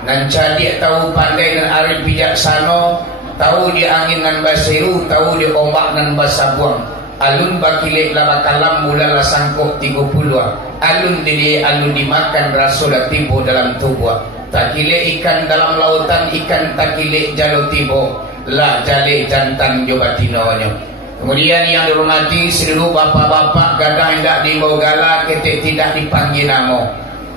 nan jadi tahu pandai dan arif bijaksana, tahu di angin nan basiru, tahu di ombak nan basabuang. Alun bakile labakalam mula sangkok 30, alun dili alun dimakan rasul tibo dalam tubuh. Takile ikan dalam lautan, ikan takile jalo tibo la jale jantan jobatinonyo. Kemudian yang dihormati seluruh bapak-bapak gadang hendak dibawa gala ketik tidak dipanggil nama.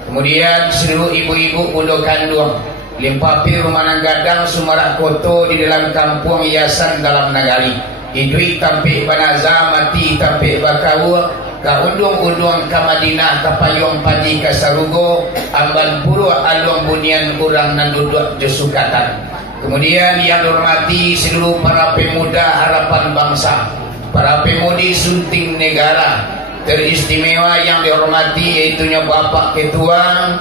Kemudian seluruh ibu-ibu pondok kandung limpapi rumah gadang Sumarak Koto di dalam kampung Yayasan dalam negari. Idui tampi banaza mati tampi bakawa ka undung-undung ka Madinah ka payung padi ka Sarugo amban puru alung bunian urang nan duduk jesukatan. Kemudian yang dihormati seluruh para pemuda harapan bangsa, para pemudi sunting negara teristimewa yang dihormati yaitunya Bapak Ketua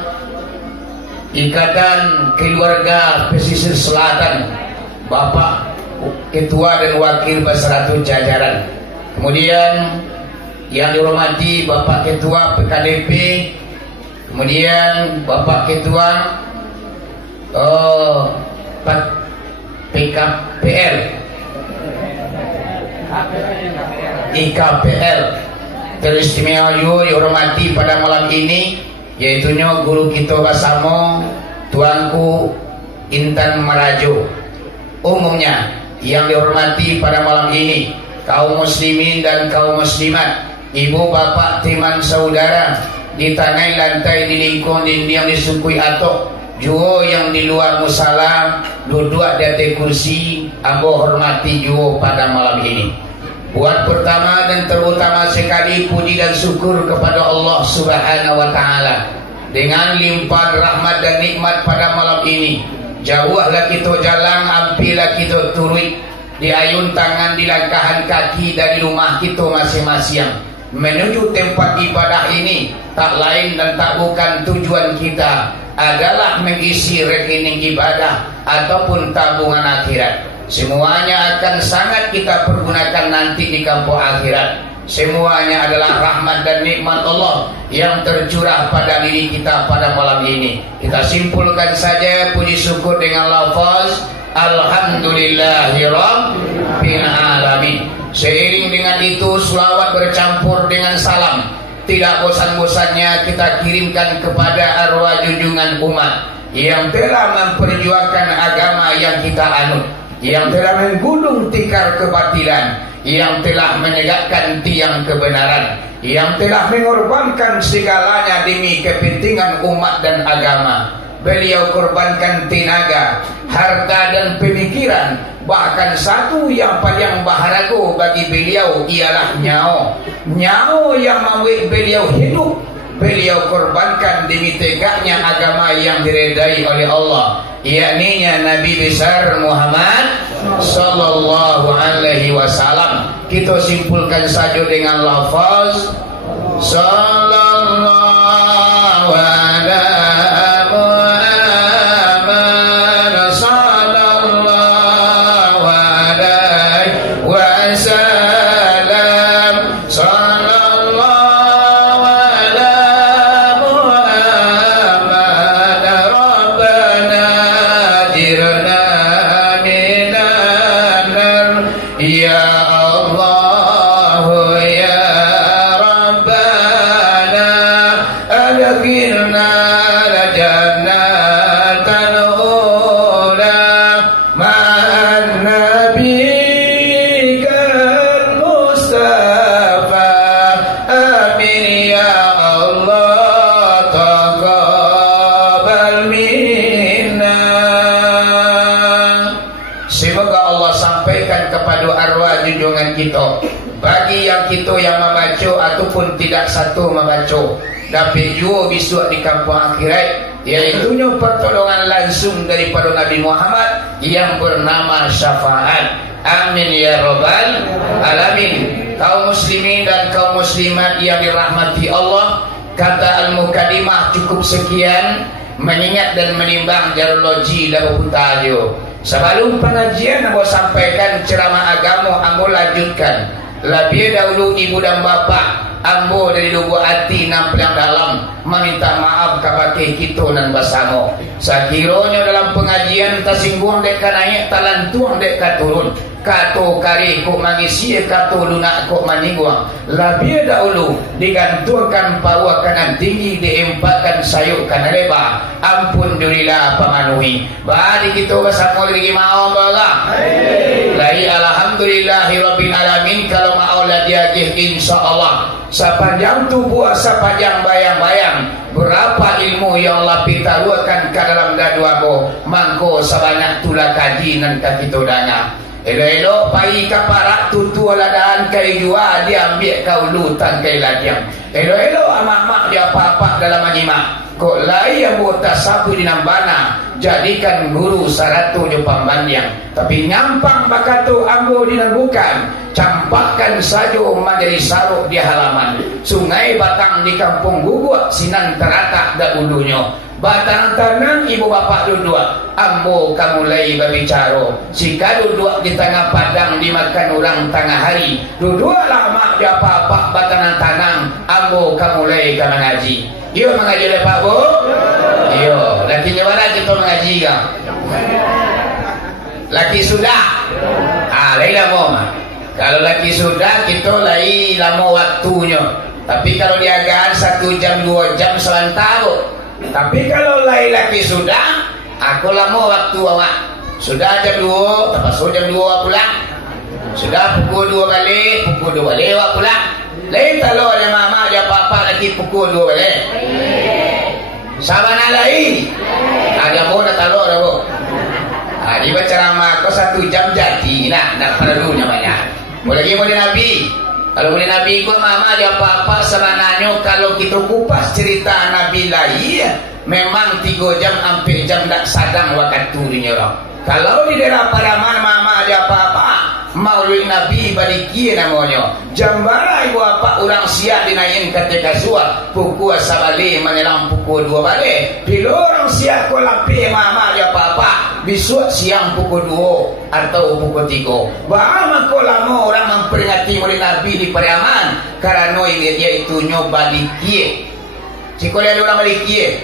Ikatan Keluarga Pesisir Selatan, Bapak Ketua dan Wakil beserta jajaran. Kemudian yang dihormati Bapak Ketua PKDP, kemudian Bapak Ketua PKPL, IKPL teristimewa juga dihormati pada malam ini, yaitunya guru kita Basamo Tuanku Intan Marajo. Umumnya yang dihormati pada malam ini kaum muslimin dan kaum muslimat, ibu bapak teman saudara di tanah lantai di lingkung yang disukui atok juga yang di luar musala duduk di atas kursi, ambo hormati juga pada malam ini. Buat pertama dan terutama sekali puji dan syukur kepada Allah Subhanahu wa Ta'ala dengan limpahan rahmat dan nikmat pada malam ini. Jauhlah kita jalan, ampilah kita turut, diayun tangan, dilangkahan kaki dari rumah kita masing-masing menuju tempat ibadah ini. Tak lain dan tak bukan tujuan kita adalah mengisi rekening ibadah ataupun tabungan akhirat. Semuanya akan sangat kita pergunakan nanti di kampung akhirat. Semuanya adalah rahmat dan nikmat Allah yang tercurah pada diri kita pada malam ini. Kita simpulkan saja puji syukur dengan lafaz Alhamdulillahirabbil alamin. Seiring dengan itu selawat bercampur dengan salam tidak bosan-bosannya kita kirimkan kepada arwah junjungan umat yang telah memperjuangkan agama yang kita anut, yang telah menggulung tikar kebatilan, yang telah menegakkan tiang kebenaran, yang telah mengorbankan segalanya demi kepentingan umat dan agama. Beliau korbankan tenaga, harta dan pemikiran. Bahkan satu yang paling berharga bagi beliau ialah nyawa. Nyawa yang membuat beliau hidup, beliau korbankan demi tegaknya agama yang diredai oleh Allah, yakni Nabi besar Muhammad sallallahu alaihi wasallam. Kita simpulkan saja dengan lafaz sallallahu alaihi kita yang membaca ataupun tidak satu membaca dapat jua besok di kampung akhirat, iaitunya pertolongan langsung daripada Nabi Muhammad yang bernama syafaat. Amin ya rabbal alamin. Kaum muslimin dan kaum muslimat yang dirahmati Allah, kata al-mukaddimah cukup sekian, mengingat dan menimbang jarologi dan tajo. Sebelum pengajian ambo sampaikan ceramah agama, ambo lanjutkan. Lebih dahulu ibu dan bapa ambo dari lubuk hati nampak yang dalam meminta maaf kepada kita dan bersama. Sekiranya dalam pengajian tersinggung dek naik talantuang dek turun, kato kari kok mangisi kato lunak kok maniguang. Lebih dahulu digantungkan pawa kanan tinggi, diempatkan sayuk kanan lebar. Ampun durilah pemanuhi. Bari kita bersama lagi mau bala. Lai alhamdulillahirabbil alamin. Kalau mau lah diagih insyaallah. Sepanjang tubuh, sepanjang bayang-bayang, berapa ilmu yang Allah pitaruakan ke dalam gaduamu, mangko sebanyak tulah kaji dan kaki todanya. Elo-elo pai kaparak tutu aladaan kai jua diambil kau lutan kai ladiang. Elo-elo amak-mak dia apa-apa dalam anima. Kok lai yang buat sapu di nambana, jadikan guru saratu di pambandiang. Tapi nyampang bakatu ambo di bukan, campakkan saja menjadi saruk di halaman. Sungai batang di kampung guguk, sinan teratak da ulunya. Batang tanang ibu bapak duduk, ambo kamu mulai berbicara. Jika duduk di tengah padang dimakan orang tengah hari, duduklah mak dia apa-apa batang tanang, ambo kamu mulai ke mengaji. Yo mengaji oleh Pak Bu? Yo, lakinya mana kita mengaji kan? Laki sudah? Lain lama. Kalau laki sudah kita lain lama waktunya. Tapi kalau diagaan 1 jam 2 jam selantau. Tapi kalau lain laki sudah, aku lama waktu awak. Sudah jam 2, termasuk jam 2 pulang. Sudah pukul 2 balik, pukul 2 balik awak pulang. Lain kalau ada mama ada papa lagi pukul 2 balik. Sama nak lain. Ada mau nak taruh dah bu. Di baca ramah kau 1 jam jadi nak perlunya banyak. Boleh Nabi. Kalau boleh Nabi kau mama ada apa-apa sebenarnya kalau kita kupas cerita Nabi lain memang 3 jam hampir jam tak sadang waktunya orang. Kalau di daerah Padaman mama ada apa-apa Maulid Nabi balikin namanya. Jambara ibu apa orang siap dinaik ketika suat pukul sabali menjelang pukul 2 balik. Bila orang siap kau lapih mama ada apa-apa besok siang pukul 2 atau pukul 3. Bahama kau lama orang memperingati Maulid Nabi di Pariaman karena dia itu nyoba balikin. Jika ada orang balikin,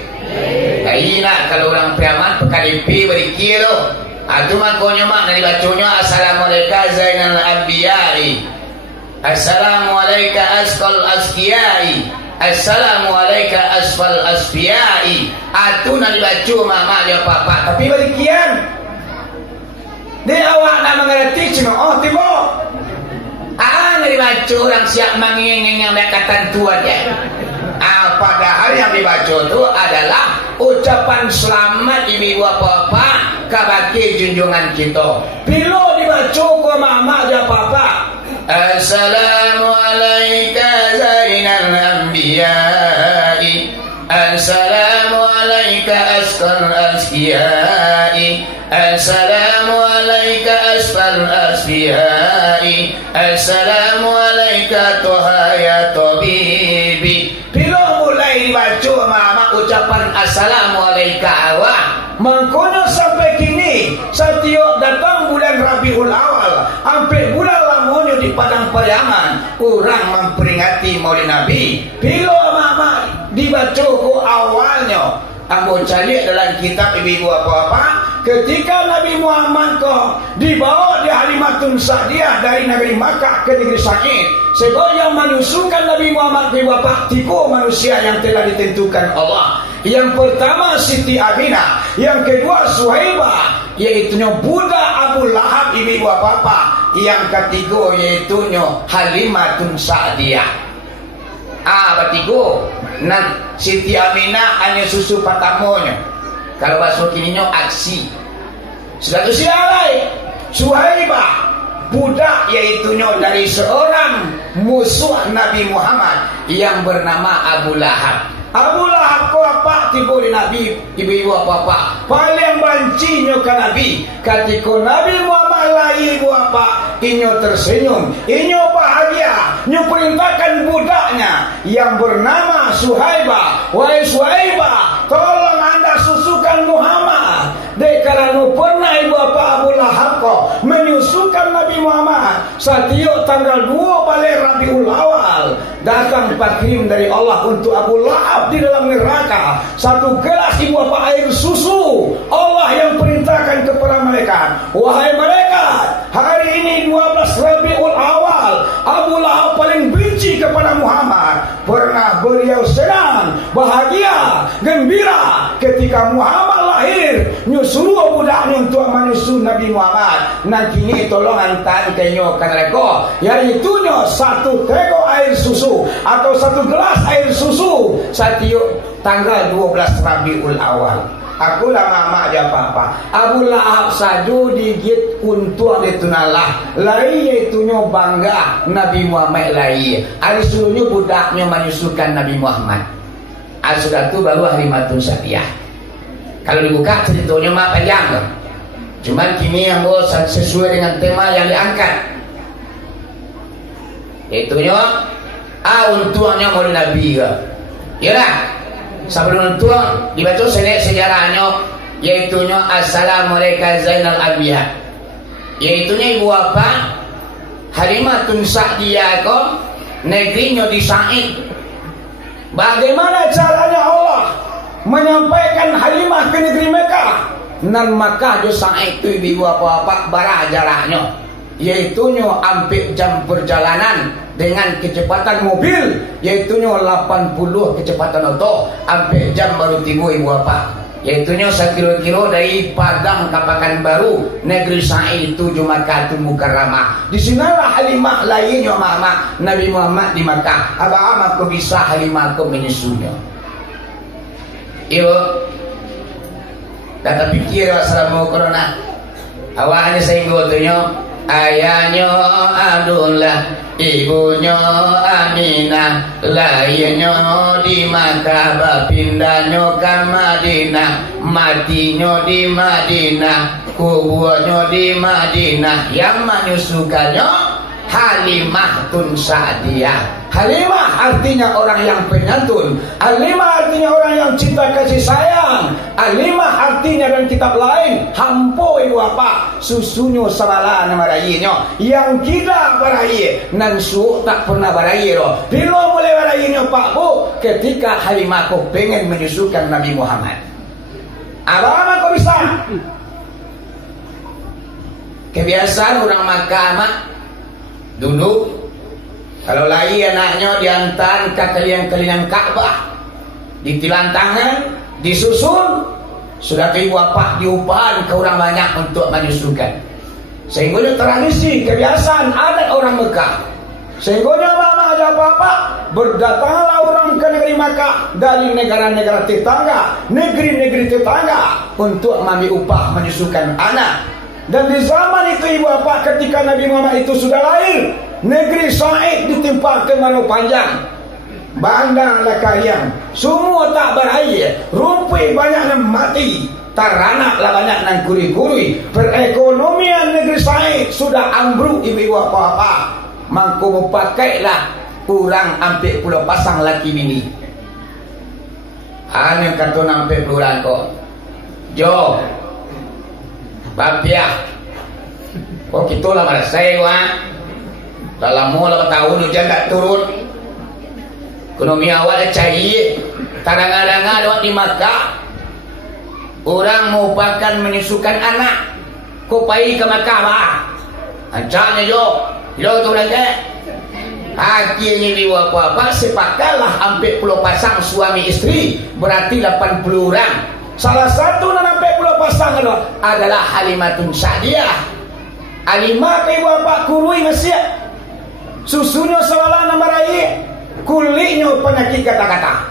kaina kalau orang Pariaman PKDP balikin lo. Itu makanya mak dari bacanya Assalamualaikum Zainal Anbiya'i, Assalamualaikum Asqal Asqiyai, Assalamualaikum asfal asfiyai. Atuna dibaca mama dia papa. Tapi balikian. Dia awak nak mengerti cuma oh tiba. Dibaca orang siap mengingin yang dekatan tua dia. Padahal yang dibaca itu adalah ucapan selamat ibu bapa kabaki junjungan kita. Bila dibaca ke mama dia papa, Assalamualaikum zainal anbiya'i, Assalamualaikum asqal asqiyai, Assalamualaikum asfal asfiyai, Assalamualaikum toha ya tabibi. Bila mulai dibaca mama ucapan Assalamualaikum awak, mangkono sampai kini setiap datang bulan Rabiul Awal sampai bulan lamonyo di padang pariaman orang memperingati Maulid Nabi. Bila mama dibaca ku awalnya ambo cari dalam kitab ibu apa-apa ketika Nabi Muhammad ko dibawa di Halimatun Sa'diyah dari negeri Makkah ke negeri Sa'id, sebab yang menyusukan Nabi Muhammad ke bapak tiga manusia yang telah ditentukan Allah. Yang pertama Siti Aminah, yang kedua Suhaibah, yaitunya budak Abu Lahab ibu apa-apa, yang ketiga yaitunya Halimatun Sa'diyah. Batigo nan Siti Aminah hanya susu patamonya. Kalau bahasa kininya aksi. Sudah tu sialai Suhaibah budak yaitunya dari seorang musuh Nabi Muhammad yang bernama Abu Lahab. Abu Lahab ko apa tiba di Nabi ibu apa paling bancinya ke Nabi ketika Nabi Muhammad lahir ibu apa inyo tersenyum, inyo bahagia, inyo perintahkan budaknya yang bernama Suhaibah, wahai Suhaibah tolong anda susukan Muhammad. Karena pernah ibu apa Abu Lahab kok menyusukan Nabi Muhammad setiap tanggal 2 balik Rabiul Awal datang pakirim dari Allah untuk Abu Lahab di dalam neraka satu gelas ibu apa air susu. Allah yang perintahkan kepada mereka, wahai malaikat, hari ini 12 Rabiul Awal Abu Lahab paling benci kepada Muhammad. Pernah beliau senang, bahagia, gembira ketika Muhammad lahir, nyusuruh budaknya untuk menyusu Nabi Muhammad. Nanti ini tolong antar kenyo kanreko, yaitunya satu teko air susu atau satu gelas air susu setiap tanggal 12 Rabiul Awal. Aku lah mama aja apa Abu Lahab sadu digit untuk ditunalah lai yaitunya bangga Nabi Muhammad lai hari suruhnya budaknya menyusukan Nabi Muhammad. Sudah tu baru Halimatun Sa'diyah. Kalau dibuka ceritanya mah panjang, cuman kini yang sesuai dengan tema yang diangkat, yaitunya untuknya Maulid Nabi. Yalah. Sebelum itu dibaca sejarahnya, yaitunya Assalamualaikum zainal anbiya, yaitunya ibu apa Halimatun Sa'diyah ko negerinya di Sa'id. Bagaimana caranya Allah menyampaikan Halimah ke negeri Mekah nan Makkah di Sa'id itu ibu apa barah jaraknya, yaitunya hampir jam perjalanan dengan kecepatan mobil, yaitunya 80 kecepatan auto, hampir jam baru tiba ibu apa, yaitunya 1 kilo dari Padang ke Pekanbaru negeri Sa'id itu Makkah Mukarramah. Di sanalah Halimah lainnya mama Nabi Muhammad di Makkah. Abang aku bisa Halimah aku menyusunya. Iyo kata pikir assalamu corona awalnya saya ngotonya ayahnya Abdullah, ibunya Aminah, lahirnya di Makkah, bapindahnya ke Madinah, matinya di Madinah, kuburnya di Madinah. Yang menyusukannya Halimatun Sa'diyah. Halimah artinya orang yang penyantun, Halimah artinya orang yang cinta kasih sayang, Halimah artinya dalam kitab lain hampo ibu apa susunya samala nama rayinya yang kita barayi nan su tak pernah barayi loh. Bila mulai barayinya Pak Bu ketika Halimah kau pengen menyusukan Nabi Muhammad. Abang kau bisa kebiasaan orang Makkah dulu Kalau lagi anaknya diantar ke keliling-keliling Ka'bah, ditilang tangan, disusun, sudah ke bapak diupahan ke orang banyak untuk menyusukan. Sehingga tradisi kebiasaan adat orang Mekah. Sehingga mama aja bapak berdatanglah orang ke negeri Makkah dari negara-negara tetangga, negeri-negeri tetangga untuk mengambil upah menyusukan anak. Dan di zaman itu ibu bapak ketika Nabi Muhammad itu sudah lahir, negeri Sa'id ditimpa kemarau panjang, bandang lekarian, semua tak berair, rumpi banyak yang mati, taranak lah banyak yang kuri-kuri. Perekonomian negeri Sa'id sudah ambruk ibu bapak. Mangku mempakailah kurang hampir 10 pasang laki bini. Ane kata hampir 10 orang kok. Jo, bapiah. Kok kita lah pada sewa. Dalam mula tahun hujan tak turun. Ekonomi awal cair. Kadang-kadang ada di Makkah. Orang mengupakan menyusukan anak. Kok pergi ke Makkah bah? Ancaknya Jo. Lo tu lagi. Akhirnya liwa apa-apa sepakatlah hampir 10 pasang suami istri, berarti 80 orang. Salah satu dalam 80 pasang adalah Halimatun Sa'diyah. Halimah ke ibu bapak kurui masih. Susunya salah nama rai, kulitnya penyakit kata-kata.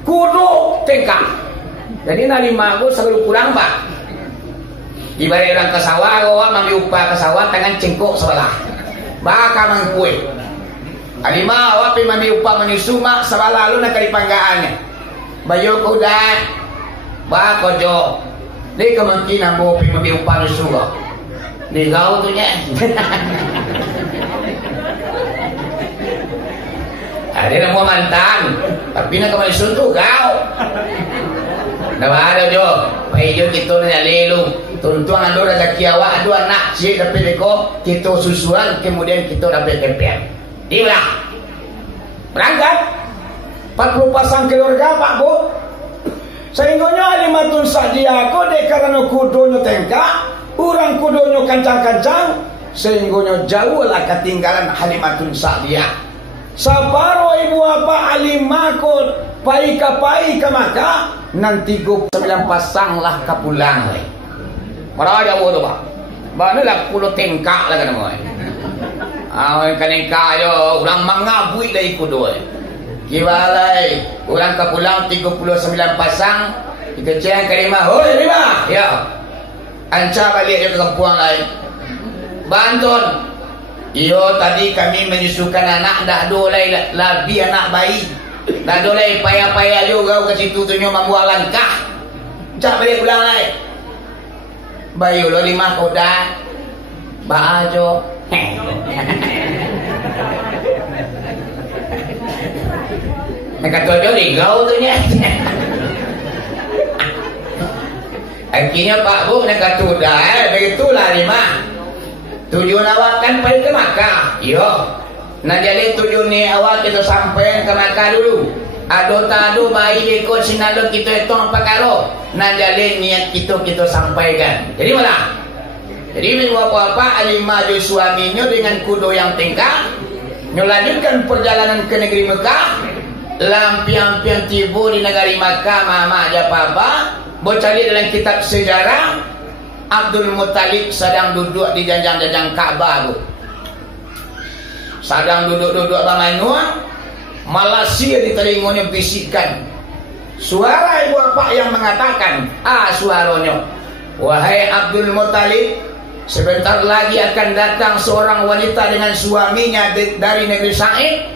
Kudu tengkak. Jadi Halimah aku selalu kurang pak. Ibarat orang ke sawah, orang ambil upah ke sawah tangan cengkok sebelah, bakal mangkue. Halimah awak pergi ambil upah menyusu mak sebelah lalu nak kali panggaannya. Bayu kuda, bakal jo. Ni kemungkinan bawa pergi ambil upah menyusu kau. Ni kau tu nya. Ada nama mantan, tapi nak menyusu tu kau. Nama ada jo, bayu kita ni lelu. Tuan-tuan anda rezeki awak ada anak cik dapat leko, kita susuan kemudian kita dapat kempen. Inilah berangkat 40 pasang keluarga pak bu. Sehingganya Halimatun Sa'diyah ko dek karena kudonyo tengka, orang kudonyo kancang-kancang, sehingganya jauh lah ketinggalan Halimatun Sa'diyah. Saparo ibu apa Halimah ko pai ke Makkah, nanti 9 pasang lah kapulang. Marah jauh tu pak. Mana lah 10 tengkak lah kan moy. Awak kan tengkak yo, orang mangabui dah ikut doy. Kibalai, orang ke pulang 39 pasang. Kita cek ke Halimah, hoi Halimah. Ya. Anca balik dia ke kampung lain. Banton. Iyo tadi kami menyusukan anak dah dolai labi anak bayi. Dah dolai payah-payah juga ke situ tu nyo membuat langkah. Cak balik pulang lain. Bayu lo 5 kuda baju mereka tujuh di gau tu nya. Akhirnya pak bu mereka tuda begitulah 5 tujuan awak kan pergi ke Makkah. Yo nah jadi tujuan ni awak kita sampai ke Makkah dulu. Ado-tado bayi ikut sinalo kita itu apa karo. Nah jadi niat kita sampaikan. Jadi mana? Jadi apa-apa Halimah dan suaminya dengan kudo yang tengkak melanjutkan perjalanan ke negeri Mekah. Lampian-lampian tiba di negeri Makkah mama aja papa. Bocali dalam kitab sejarah Abdul Muttalib sedang duduk di janjang-janjang Ka'bah bu. Sedang duduk-duduk banganua. Malaysia di telinganya bisikan suara ibu bapak yang mengatakan suaranya, wahai Abdul Muttalib, sebentar lagi akan datang seorang wanita dengan suaminya dari negeri Sa'id.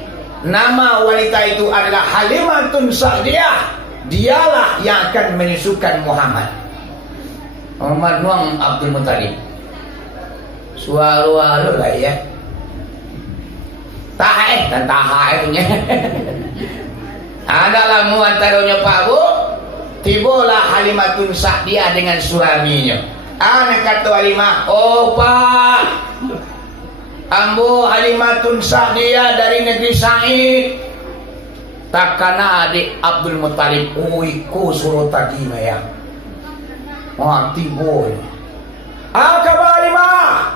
Nama wanita itu adalah Halimatun Sa'diyah. Dialah yang akan menyusukan Muhammad Nuang Abdul Muttalib. Suara lah ya. Dan tahai punya. Adalah muantaronya Pak Bu. Tibalah Halimatun Sa'diyah dengan suaminya. Anak kata Halimah, oh Pak, ambo Halimatun Sa'diyah dari negeri Sa'id. Takana adik Abdul Muttalib. Iku suruh tadi ya. Tiba. Kabar Halimah.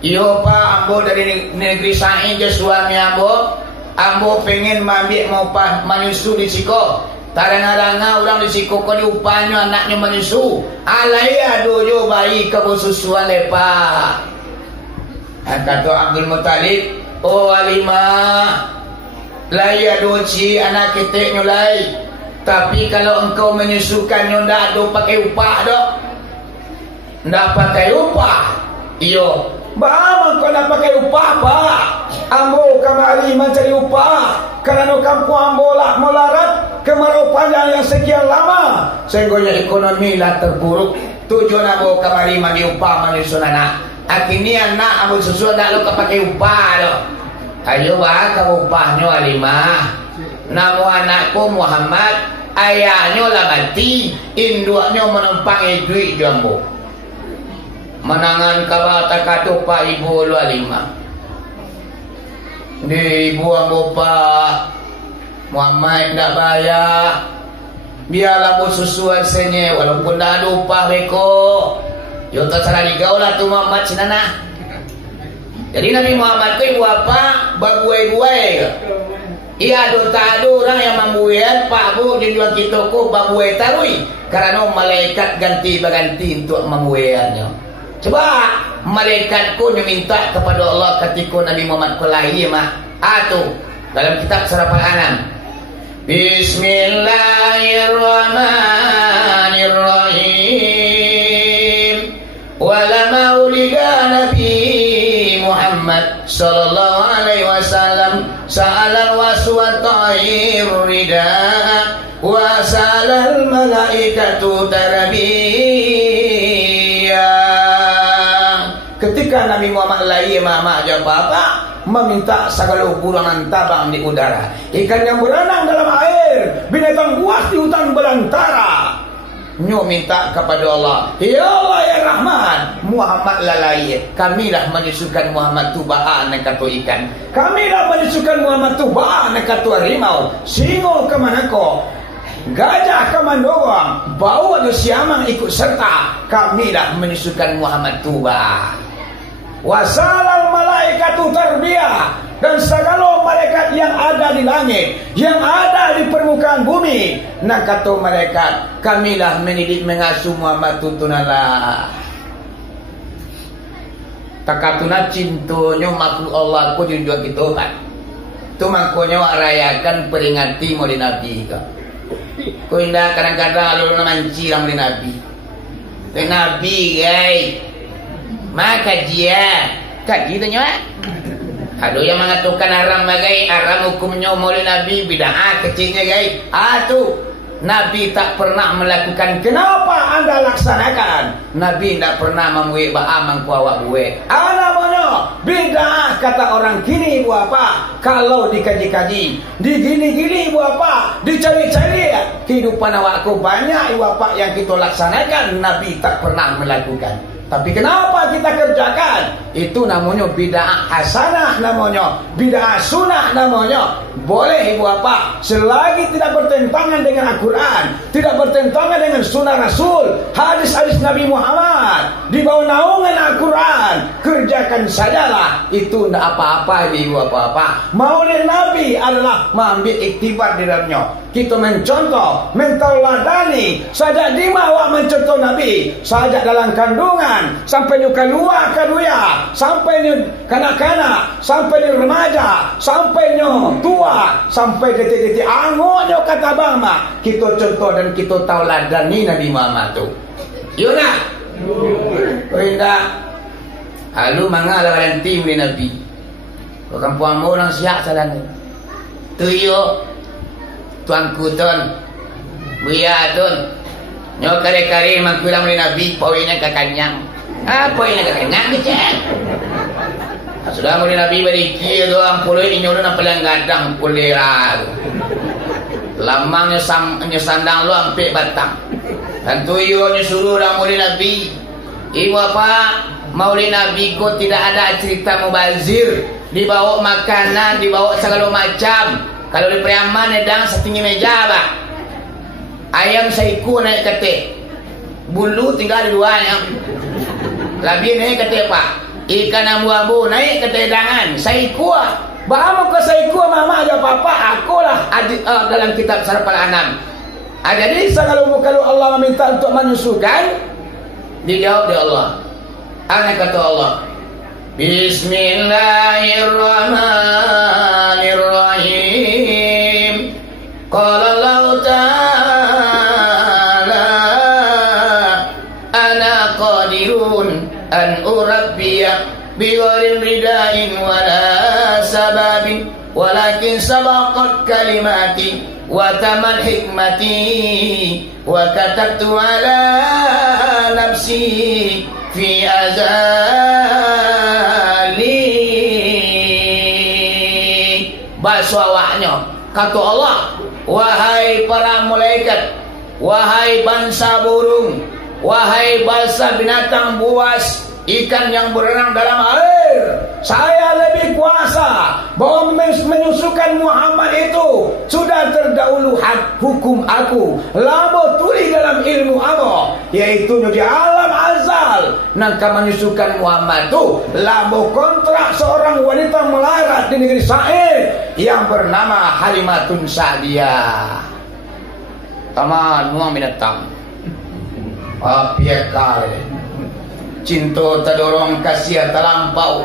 Iyo pak, ambo dari negeri Sain je suami ambo pengen mambik mau pas menyusu di siko. Tarana-rana orang di siko ko diupahnya anaknya menyusu. Alaya dojo bayi kebususuan lepa. Kata Abdul Muttalib, oh Alimah, laya doci anak kita nyulai. Tapi kalau engkau menyusukannya ndak ada pakai upah dok. Ndak pakai upah. Iyo, bang kau ndak pakai upah pak. Ambo kemari mencari upah karena kampung ambo lah melarat kemarau panjang yang sekian lama sehingga ekonomi lah terpuruk. Tujuan ambo kemari mandi upah menyusun anak. Akhirnya anak ambo susu ndak lo pakai upah dok. Ayo bang kau upahnya Alimah. Nama anakku Muhammad, ayahnya lah mati, induknya menumpangi duit jambu. Menangan kata kata pak ibu lu Alimah. Di ibu ambo pak Muhammad tak bayar. Biarlah bu susuan senye walaupun tak ada upah beko. Yo terserah digau lah tu Muhammad sinana. Jadi Nabi Muhammad tu ibu apa? Babuai-buai ke? Iya tak ada orang yang membuat pak bu di dua kita ku babuai tarui. Karena malaikat ganti berganti untuk membuatnya. Coba malaikat ku minta kepada Allah ketika Nabi Muhammad ku lahir mah. Atu dalam kitab surah Al-An'am. Bismillahirrahmanirrahim. Wala maulida Nabi Muhammad sallallahu alaihi wasallam sa'alal waswata'ir rida wa sa'alal malaikatu tarbiya. Ketika Nabi Muhammad lahir mama aja bapa meminta segala burangan tabang di udara, ikan yang berenang dalam air, binatang buas di hutan belantara. Nyo minta kepada Allah, ya Allah ya Rahman, Muhammad lalai, kamilah menyusukan Muhammad tu baan kata ikan, kamilah menyusukan Muhammad tu baan kata harimau, singo ke manako, gajah ke mandorong, bau ada siamang ikut serta, kamilah menyusukan Muhammad tu baan. Wasalal malaikatu tarbiyah, dan segala malaikat yang ada di langit, yang ada di permukaan bumi. Nak kata malaikat, kamilah mendidik mengasuh Muhammad tutunalah. Takatuna cintonya makhluk Allah ku juga gitu kan. Tu makanya rayakan peringati mau di Nabi ka. Ku indah kadang-kadang lu manci ram di Nabi. Di Nabi guys. Maka dia kaji tanya. Ada yang mengatakan haram bagai haram hukumnya mulai Nabi bid'ah kecilnya guys. Tu Nabi tak pernah melakukan. Kenapa anda laksanakan? Nabi tidak pernah membuat ba'amang kuawak buat. Namanya bid'ah kata orang kini ibu apa? Kalau dikaji-kaji, digini-gini ibu apa? Dicari-cari kehidupan awakku banyak ibu apa yang kita laksanakan. Nabi tak pernah melakukan. Tapi kenapa kita kerjakan? Itu namanya bid'ah hasanah, namanya bid'ah sunnah, namanya. Boleh ibu apa? Selagi tidak bertentangan dengan Al-Quran, tidak bertentangan dengan sunnah Rasul, hadis-hadis Nabi Muhammad, di bawah naungan Al-Quran, kerjakan sajalah. Itu tidak apa-apa ibu apa-apa. Maulid Nabi adalah mengambil iktibar di dalamnya. Kita mencontoh, mentauladani. Sajak dimawak mencontoh Nabi. Sajak dalam kandungan, sampai nyuka luar kaduya, sampai nyuka kanak-kanak, sampai nyuka remaja, sampai nyuka tua, sampai detik-detik angoknya kata bama. Kita contoh dan kita tauladani Nabi Muhammad tu. Yuna. Oh indah. Lalu mangalah nanti oleh Nabi. Kampung ambo orang siap salah ni. Tu yo. Tuanku tun, buya tun, nyo kare-kare mangkulang oleh Nabi, poinnya kakanyang. Poinnya kakanyang kecil. Sudah oleh Nabi beriki doang puluh ini nyo na palang gadang pulera. Lamangnya sandang lo ampe batang. Dan tuyo nyo suruh orang oleh Nabi. Ibu apa? Maulid Nabi ko tidak ada cerita mubazir, dibawa makanan, dibawa segala macam. Kalau di Priaman nedang setinggi meja pak. Ayam saiku naik kete. Bulu tinggal di luarnya. Lebih naik kete pak. ikan abu-abu naik ke tedangan, saya kuat. Bahamu ke saya kuat mama aja papa, akulah dalam kitab Sarfal Anam. Jadi kalau Allah meminta untuk menyusukan, dijawab oleh Allah. Ana kata Allah, Bismillahirrahmanirrahim. Qala Allah Ta'ala, ana qadirun an urabbiya bighairi ridain wala sababin walakin sabaqat kalimati wa tamat hikmati wa katabtu ala nafsi fi azali. Bahasa awaknya kata Allah, wahai para malaikat, wahai bangsa burung, wahai bangsa binatang buas, ikan yang berenang dalam air, saya lebih kuasa bahwa menyusukan Muhammad itu sudah terdahulu hukum aku labo tulis dalam ilmu Allah, yaitu di alam azal. Nangka menyusukan Muhammad itu labo kontrak seorang wanita melarat di negeri Sa'id yang bernama Halimatun Sa'diyah. Taman muang binatang apiak kali cinta terdorong kasih terlampau,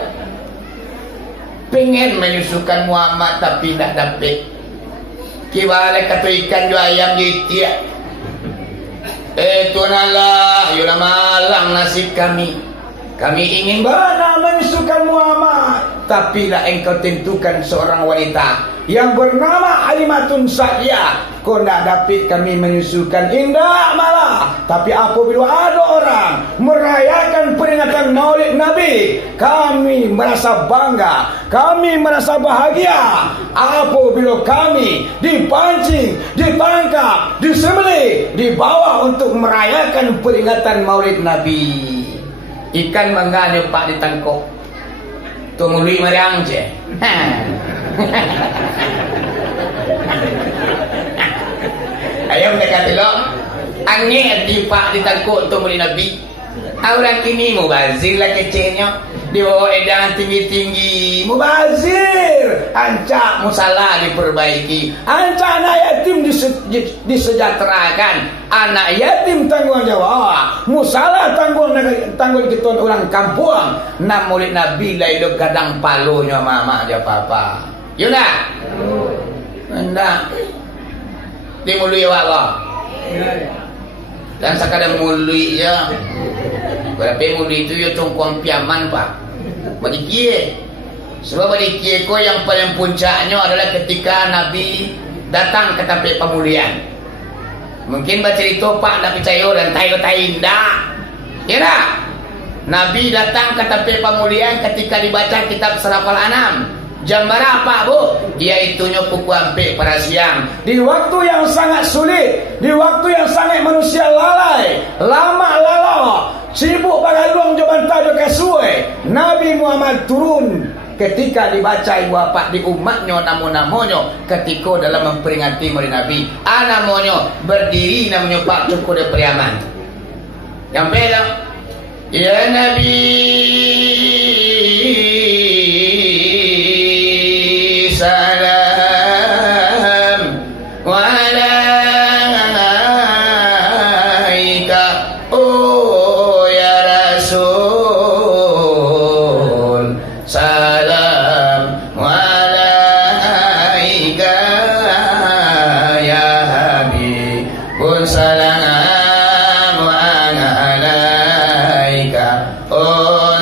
pengen menyusukan Muhammad tapi tak dapat. Kibale kata ikan ju ayam jitia. Tuhanlah, yulah malang nasib kami. Kami ingin benar menyusukan Muhammad, tapi lah engkau tentukan seorang wanita yang bernama Halimatun Sa'diyah. Kau nak dapat kami menyusukan, indah malah. Tapi apabila ada orang merayakan peringatan Maulid Nabi, kami merasa bangga, kami merasa bahagia. Apabila kami dipancing, ditangkap, disembelih, dibawa untuk merayakan peringatan Maulid Nabi. Ikan menganyuk pak ditangkap, tunggu lui mariang je. Ayam dekat telok, angin di pak ditangkap tunggu lui Nabi. Orang kini mubazir lah kecilnya, di bawah edan tinggi-tinggi, mubazir. Ancak musalah diperbaiki, ancak anak yatim disejahterakan, anak yatim tanggung jawab, musalah tanggung kita orang kampung. Nak Maulid Nabi lah hidup kadang palunya mama aja papa. Yuna, anda dimului Allah. Dan sekadar mului ya. Berapa muli itu ya tongkong piaman pak. Bagi kie. Sebab bagi kie ko yang paling puncaknya adalah ketika Nabi datang ke tempat pemulihan. Mungkin baca cerita pak nak percaya dan tayo indah. Ya tak? Nabi datang ke tempat pemulihan ketika dibaca kitab Sarfal Anam. Jam berapa bu? Iaitunya pukul 4 pada siang. Di waktu yang sangat sulit, di waktu yang sangat manusia lalai, lama lalo, sibuk bagaluang jabanta do kasue. Nabi Muhammad turun ketika dibaca wafat di umatnya namo-namonyo ketika dalam memperingati Maulid Nabi. Namonyo berdiri namanya Pak Cukur de Priaman. Yang beda, ya Nabi salam walaika, oh ya Rasul, salam walaika ya Habib, salam walaika, oh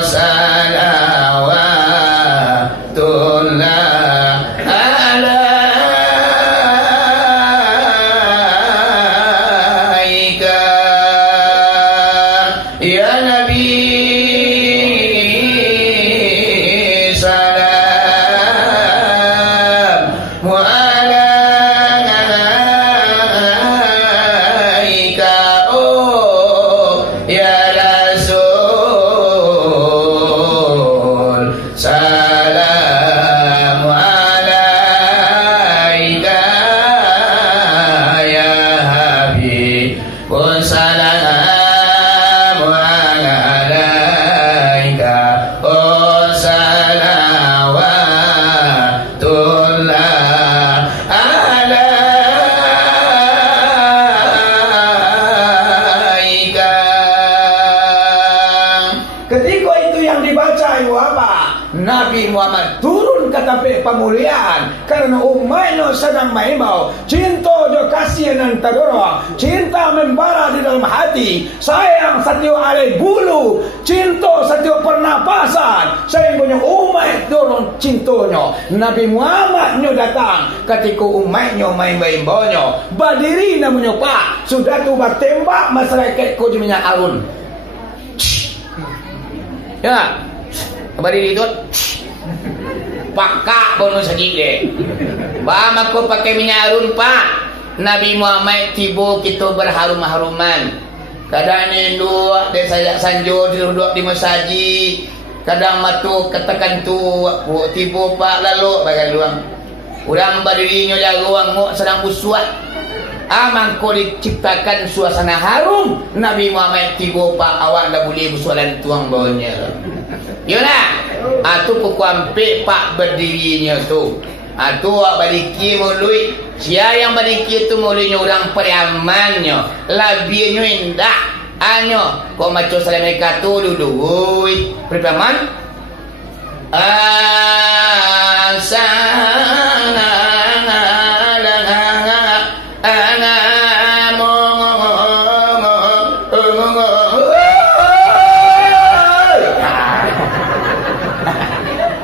pemulihan karena umatnya sedang mengimbau cinta jo kasihan antara cinta membara di dalam hati, sayang setiap alai bulu, cinta setiap pernapasan, sehingga umat dorong cintanya. Nabi Muhammad nyo datang ketika umatnya main-main-bawanya badiri namanya pak sudah tu tembak masyarakat ko minyak arun ya badiri itu pakak bonus saja deh bam aku pakai minyak arun pak. Nabi Muhammad tiba kita berharum-haruman kadang nindu desa sanjo duduk di masjid kadang matu katakan tu tiba pak lalu bagai luang urang badirinya jagoan ngok sedang uswat amang ko diciptakan suasana harum. Nabi Muhammad tiba pak awak dah boleh bersoalan tuang bawanya yona atu pukul ampe pak berdirinya tu atu awak badiki mului sia yang badiki tu mulinya orang periamannya labinya indah anyo kok maco salameka tu duduk woi periaman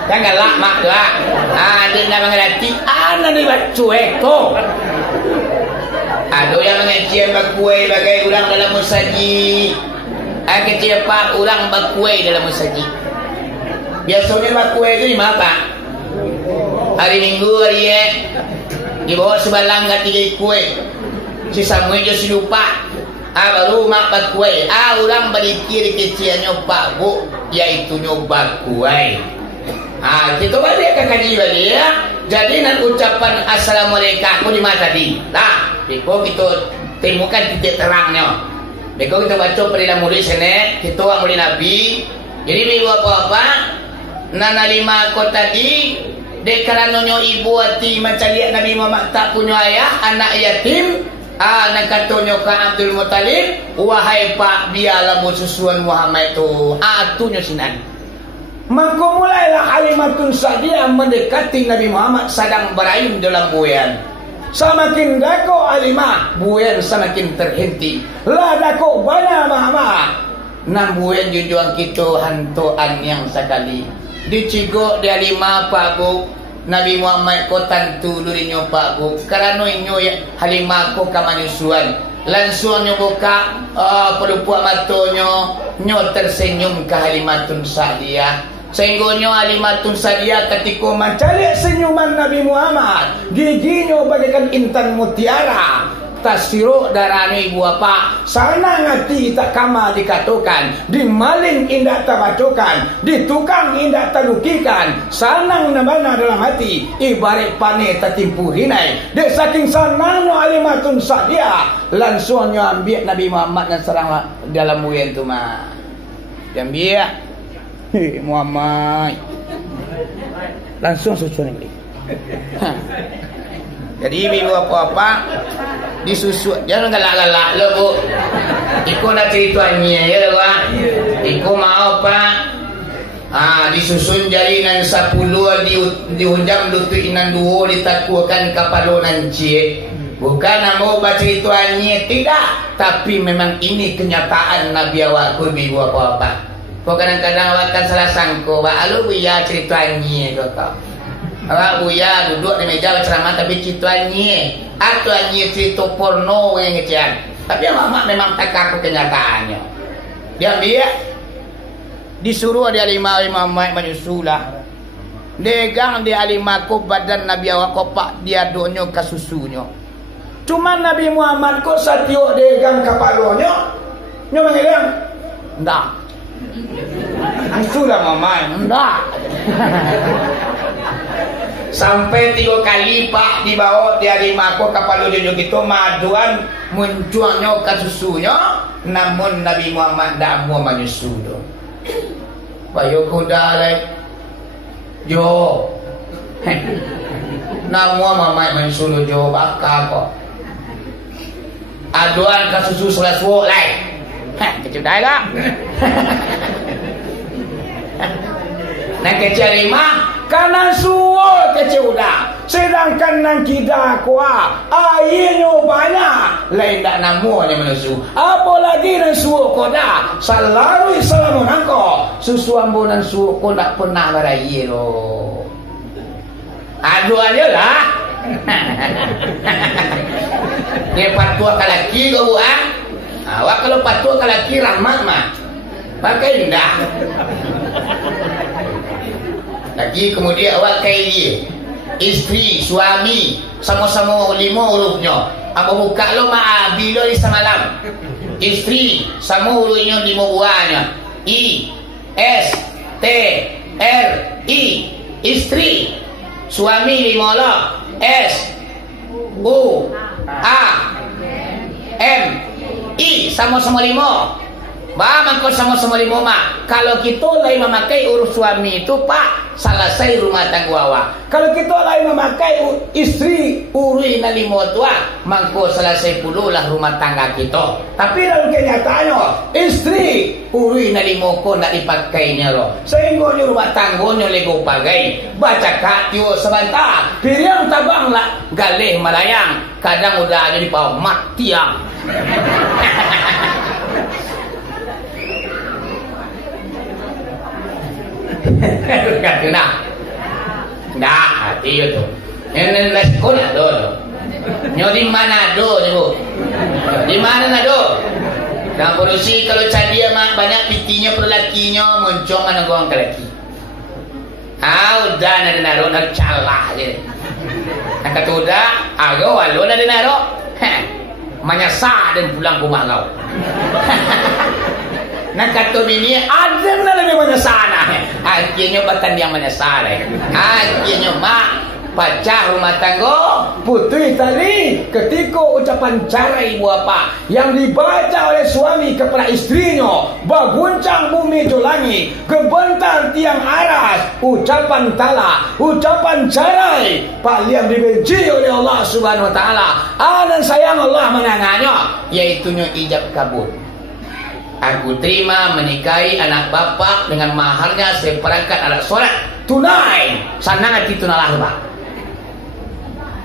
kan galak mak doa adik nak mengerti anak ni cuek tu ada yang mengecium bakue bagai orang dalam musajid kecil pak orang bakue dalam musajid. Biasanya bakue itu di mana pak? Hari Minggu hari di bawah sebalang tiga kue sisa muncul si lupa baru mak bakue orang berikir kecilnya pak bu yaitu nyoba kue. Kita balik ke kaji balik ya. Jadi nak ucapan assalamualaikum aku di mana tadi lah beko kita temukan titik terangnya beko kita baca pada murid sini kita murid Nabi. Jadi ibu apa-apa nana lima ko tadi dek karenanya ibu hati macam lihat Nabi Muhammad tak punya ayah anak yatim nak katanya ke Abdul Muttalib wahai pak biarlah susuan Muhammad tu atunya sinan. Maka mulailah Halimatun Sa'diyah mendekati Nabi Muhammad sedang berayun dalam buayan. Semakin dako Halimah, buayan semakin terhenti. Lah dako bana Muhammad. Nam buayan jujuan kita hantuan yang sekali. Dicigok di Halimah Pak Bu. Nabi Muhammad ko tantu durinya Pak Bu. Karena inyo Halimah ko kamanyusuan. Langsung nyo buka pelupuan matanya, nyo tersenyum ke Halimatun Sa'diyah. Sehingga Halimatun Sa'diyah ketika mencari senyuman Nabi Muhammad, giginya bagaikan intan mutiara. Tasiro darani ibu apa sana ngati tak kama dikatukan, di maling indah tabacokan, di tukang indah talukikan, sanang nabana dalam hati ibarat pane tatimpu hinai. Dek saking sanangnya Halimatun Sa'diyah langsungnya ambil Nabi Muhammad dan serang dalam buayan tu mah ambil Muhammad langsung susu ni. Jadi ibu apa-apa disusut jangan galak-galak lo bu. Iko nak ceritanya ya lah. Iko mau pak disusun jalinan 10 dihunjam lutut inan 2 ditakukan kapalonan cie. Bukan mau baca ceritanya tidak, tapi memang ini kenyataan Nabi awakku ibu apa-apa. Kau kadang-kadang awak kan salah sangko wah alu buya ceritanya kau. Awak buya duduk di meja berceramah tapi ceritanya atau hanya cerita porno yang ngecian. Tapi mama memang tak kaku kenyataannya. Dia disuruh dia lima menyusulah. Degang dia lima ko badan Nabi awak kopak dia donyo ke susunya. Cuma Nabi Muhammad ko satio degang kapalonyo nyo mengilang. Ndak. Sudah mama ndak. Sampai 3 kali pak dibawa dia lima ko kapal ujo gitu maduan munculnya ke susunya, namun Nabi Muhammad dah mau menyusu tu. Payo kuda lek jo. Namu mama menyusu jo bakal kok. Aduan ke susu selesai lek. Kecil dah lah. Nak kecil lima kanan suo keceuda sedangkan nang kita kuah airnya banyak lain tak namanya menusu apalagi nang suo koda selalu salamun angko susu ambunan suo ko tak pernah berair lo aduh aja lah dia patua kalaki kau buat awak kalau patua kalaki rahmat mah pakai indah lagi kemudian awak kayak dia istri, suami sama-sama 5 hurufnya apa buka lo ma'abi lo di semalam istri sama hurufnya 5 buahnya I, S, T, R, I istri suami 5 lo S, U, A, M, I sama-sama 5 Bang, kau sama-sama 5 mak. Kalau kita lain memakai urus suami itu pak, selesai rumah tangga awak. Kalau kita lain memakai istri urui na 5 tua, mangko selesai puluh lah rumah tangga kita. Tapi dalam kenyataannya, istri urui na 5 ko nak dipakainya lo. Sehingga rumah tangganya lego pagai. Baca katio sebentar, piriang tabang lah, galih melayang. Kadang udah jadi bawah matiang. Kata nak, dah hati itu. Yang leskon ada, nyo di mana ada tu? Di mana ada? Dan polisi kalau cadia mak banyak pitinya perlakinya muncul mana gua kelaki. Udah nak naro nak calah je. Nak kata udah, agak walau nak naro, menyesal dan pulang rumah kau. Nak kata bini ada mana lebih menyesal akhirnya batan yang menyesal akhirnya mak pecah rumah tangga putri tadi ketika ucapan cara ibu apa yang dibaca oleh suami kepada istrinya baguncang bumi tu langit kebentar tiang aras ucapan tala ucapan carai paling dibenci oleh Allah Subhanahu Wa Taala dan sayang Allah menangannya iaitunya ijab kabul. Aku terima menikahi anak bapak dengan maharnya seperangkat alat solat tunai sangat itu nalah pak.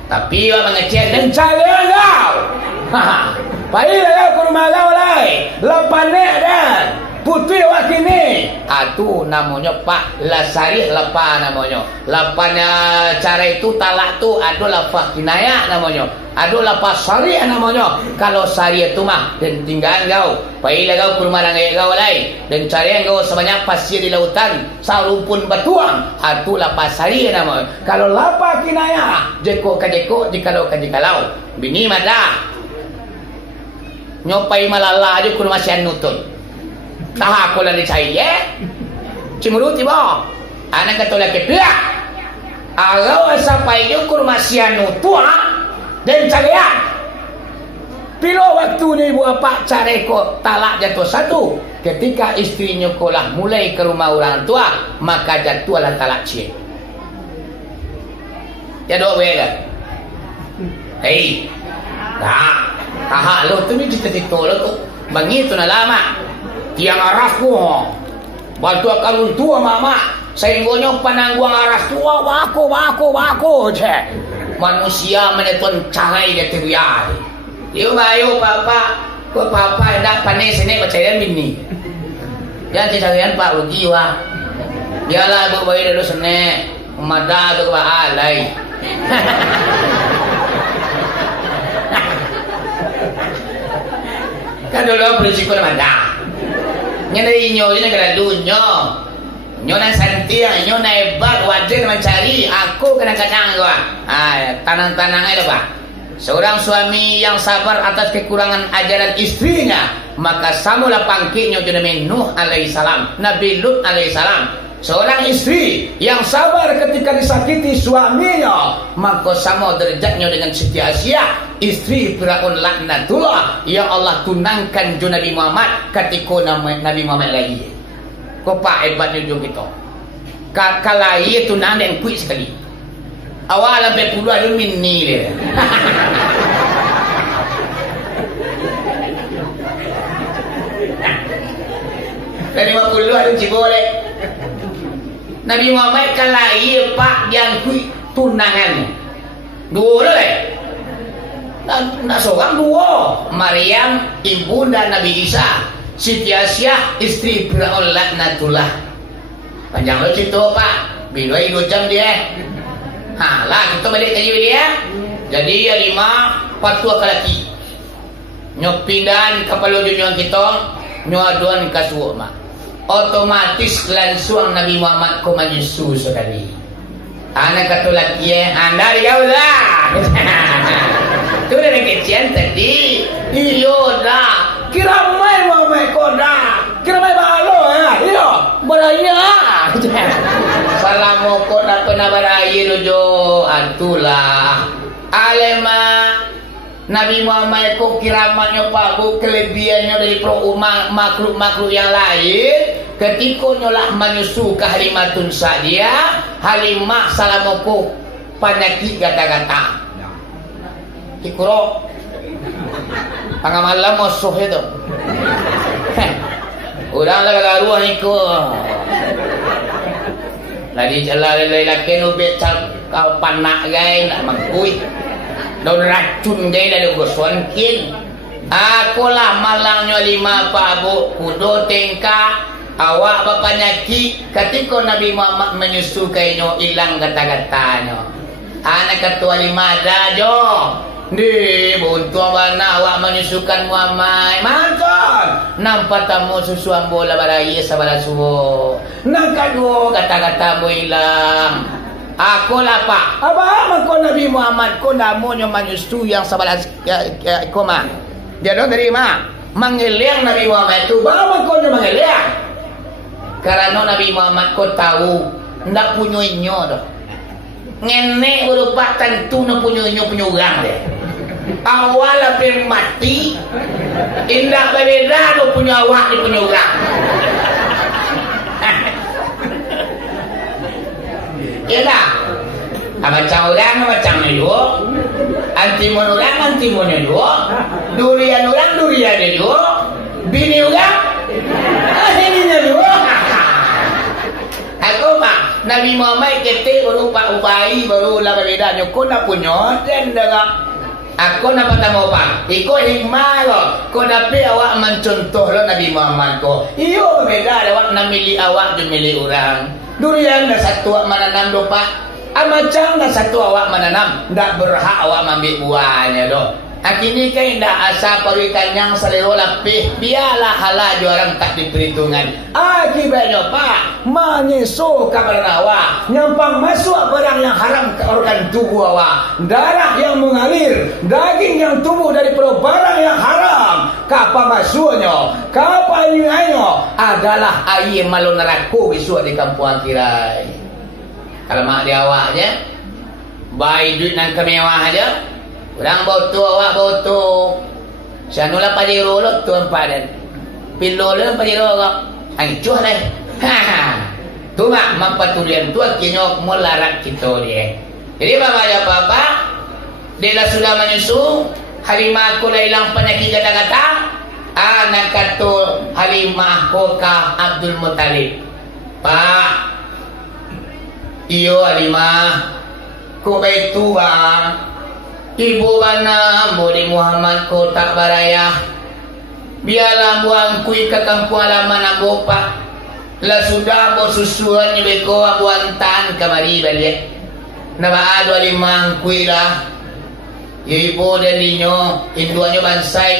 Tapi awak mengecek dan cari kau. Baiklah ke rumah kau lain. Lepas ni dan putri awak kini. Itu namanya Pak Lasari lepas namanya. Lepasnya cara itu talak tu ada lepas kinaya namanya. Ada lepas sari namanya. Kalau sari itu mah dan tinggal kau. Baiklah kau ke rumah langit kau lain. Dan cari kau sebanyak pasir di lautan. Sarumpun batuang. Itu lepas sari namanya. Kalau lepas kinaya jeko kajeko jikalau kajikalau. Bini mada. Nyopai malala aja ke rumah sian nutun. Taha aku lah dicari cemurut tiba anak kata lagi dia kalau sampai itu ke rumah sianu tua dan carian bila waktu ni ibu apa cari ko talak jatuh satu ketika istrinya kolah mulai ke rumah orang tua maka jatuhlah talak cie ya doa kan hei taha lo tu ni cita-cita lo tu begitu na lama tiang arasku bantu akan tua mama sehingga panangguang aras tua wako je manusia menetun cahai dia teriak yuk ayo papa hendak panis ini percaya bini jangan carian pak rugi wah biarlah bayi dulu sene umada tu pak alai kan dulu berisiko mada nyari nyo ini kena dunia nyo na santia nyo na hebat wajib mencari aku kadang-kadang gua tanang-tanang aja pak seorang suami yang sabar atas kekurangan ajaran istrinya maka samulah pangkitnya Nabi Nuh alaihissalam Nabi Lut alaihissalam seorang istri yang sabar ketika disakiti suaminya maka sama derajatnya dengan Siti Asia istri Firaun laknatullah yang Allah tunangkan Nabi Muhammad ketika Nabi Muhammad lagi kau pak hebatnya juga kita kalai tunang dan kuih sekali awal sampai puluh ada mini dia dari 50 ada cibolek Nabi Muhammad kalau ia pak yang kui tunangan dua le. Nak seorang dua. Maryam ibunda Nabi Isa, Siti Aisyah istri Fir'aun laknatullah. Panjang lo cerita pak. Bila 2 jam dia. Ha lah kita balik tadi dia. Jadi ya 5 patua kalaki. Nyo pindahan kepala dunia kita, nyo aduan kasuh mak. Otomatis langsung Nabi Muhammad ko menyusu sekali. Anak kata laki anda dia lah. Tu dari kecian tadi. Iyo dah. Kira main Muhammad ko dah. Kira main balo ya. Iyo beraya. Salam ko dah pernah beraya lo jo. Atulah. Alema Nabi Muhammad ko kiramannya pagu kelebihannya dari makhluk-makhluk yang lain. Ketika nyolak menyusu ke Halimatun Sa'diyah, Halimah salamoko penyakit gata-gata. Ikro pangamalam musuh itu. Orang lah garuah ikut. Lagi jalan lelaki ubek kau panak gay nak mangkui. Daun racun gay dari gosuan kin. Aku lah malangnya 5 pabu kudo tengka. Awak berpenyakit ketika Nabi Muhammad menyusu kainyo hilang kata-katanya. Anak ketua 5 dah jo. Di buntua mana awak menyusukan Muhammad. Mantan. Nampak tamu susu ambola baraya sabala suwo. Nang kedua kata-kata mu hilang. Aku lah pak. Apa kau Nabi Muhammad kau namanya menyusu yang sabala koma. Dia dong dari mana? Mengeliang Nabi Muhammad itu. Bawa kau mengeliang. Karena Nabi Muhammad kau tahu ndak punya inyo dah. Ngenek berupa tentu nak punya orang deh. Awal apa mati, indah berbeda tu punya awak di punya orang. Ialah, macam orang macam ni juga, antimon orang antimonnya juga, durian orang durian juga, bini orang, ininya juga. Aku mak Nabi Muhammad ketik berupa upai baru lah berbeda nyokon nak punya dan dengar aku nak pertama apa ikut hikmah lo kau dapat awak mencontoh lo Nabi Muhammad ko iyo beda awak nak milih awak dan milih orang durian dah satu awak menanam dopa macam dah satu awak menanam tak berhak awak ambil buahnya lo. Akhirnya kan tidak asal perikan yang selero lapih biarlah halal orang tak diperhitungan. Akibatnya pak menyesu kabar awak nyampang masuk barang yang haram ke organ tubuh awak, darah yang mengalir, daging yang tumbuh dari barang yang haram. Kapa masuknya, kapa nyuainya adalah air malu neraka besok di kampung akhirat. Kalau mak dia awak je, bayi duit dan kemewah aja. Orang boto awak boto. Sanula pajero lo tuan padan. Pilo lo pajero awak. Ancuh lah. Tu mak mampaturian tu kinyok melarat kita dia. Jadi bapa dia sudah menyusu. Halimah aku lah hilang penyakit kata-kata. Anak kata Halimah koka Abdul Muttalib. Pak. Iyo Halimah. Kau baik tua. Ibu bana boleh Muhammad ko tak baraya. Biarlah buang kui ke kampung halaman aku pak. Lah sudah bos susuan ni beko buang tan kamari balik. Nama ada 5 kui lah. Ibu dan dinyo induannya bansai.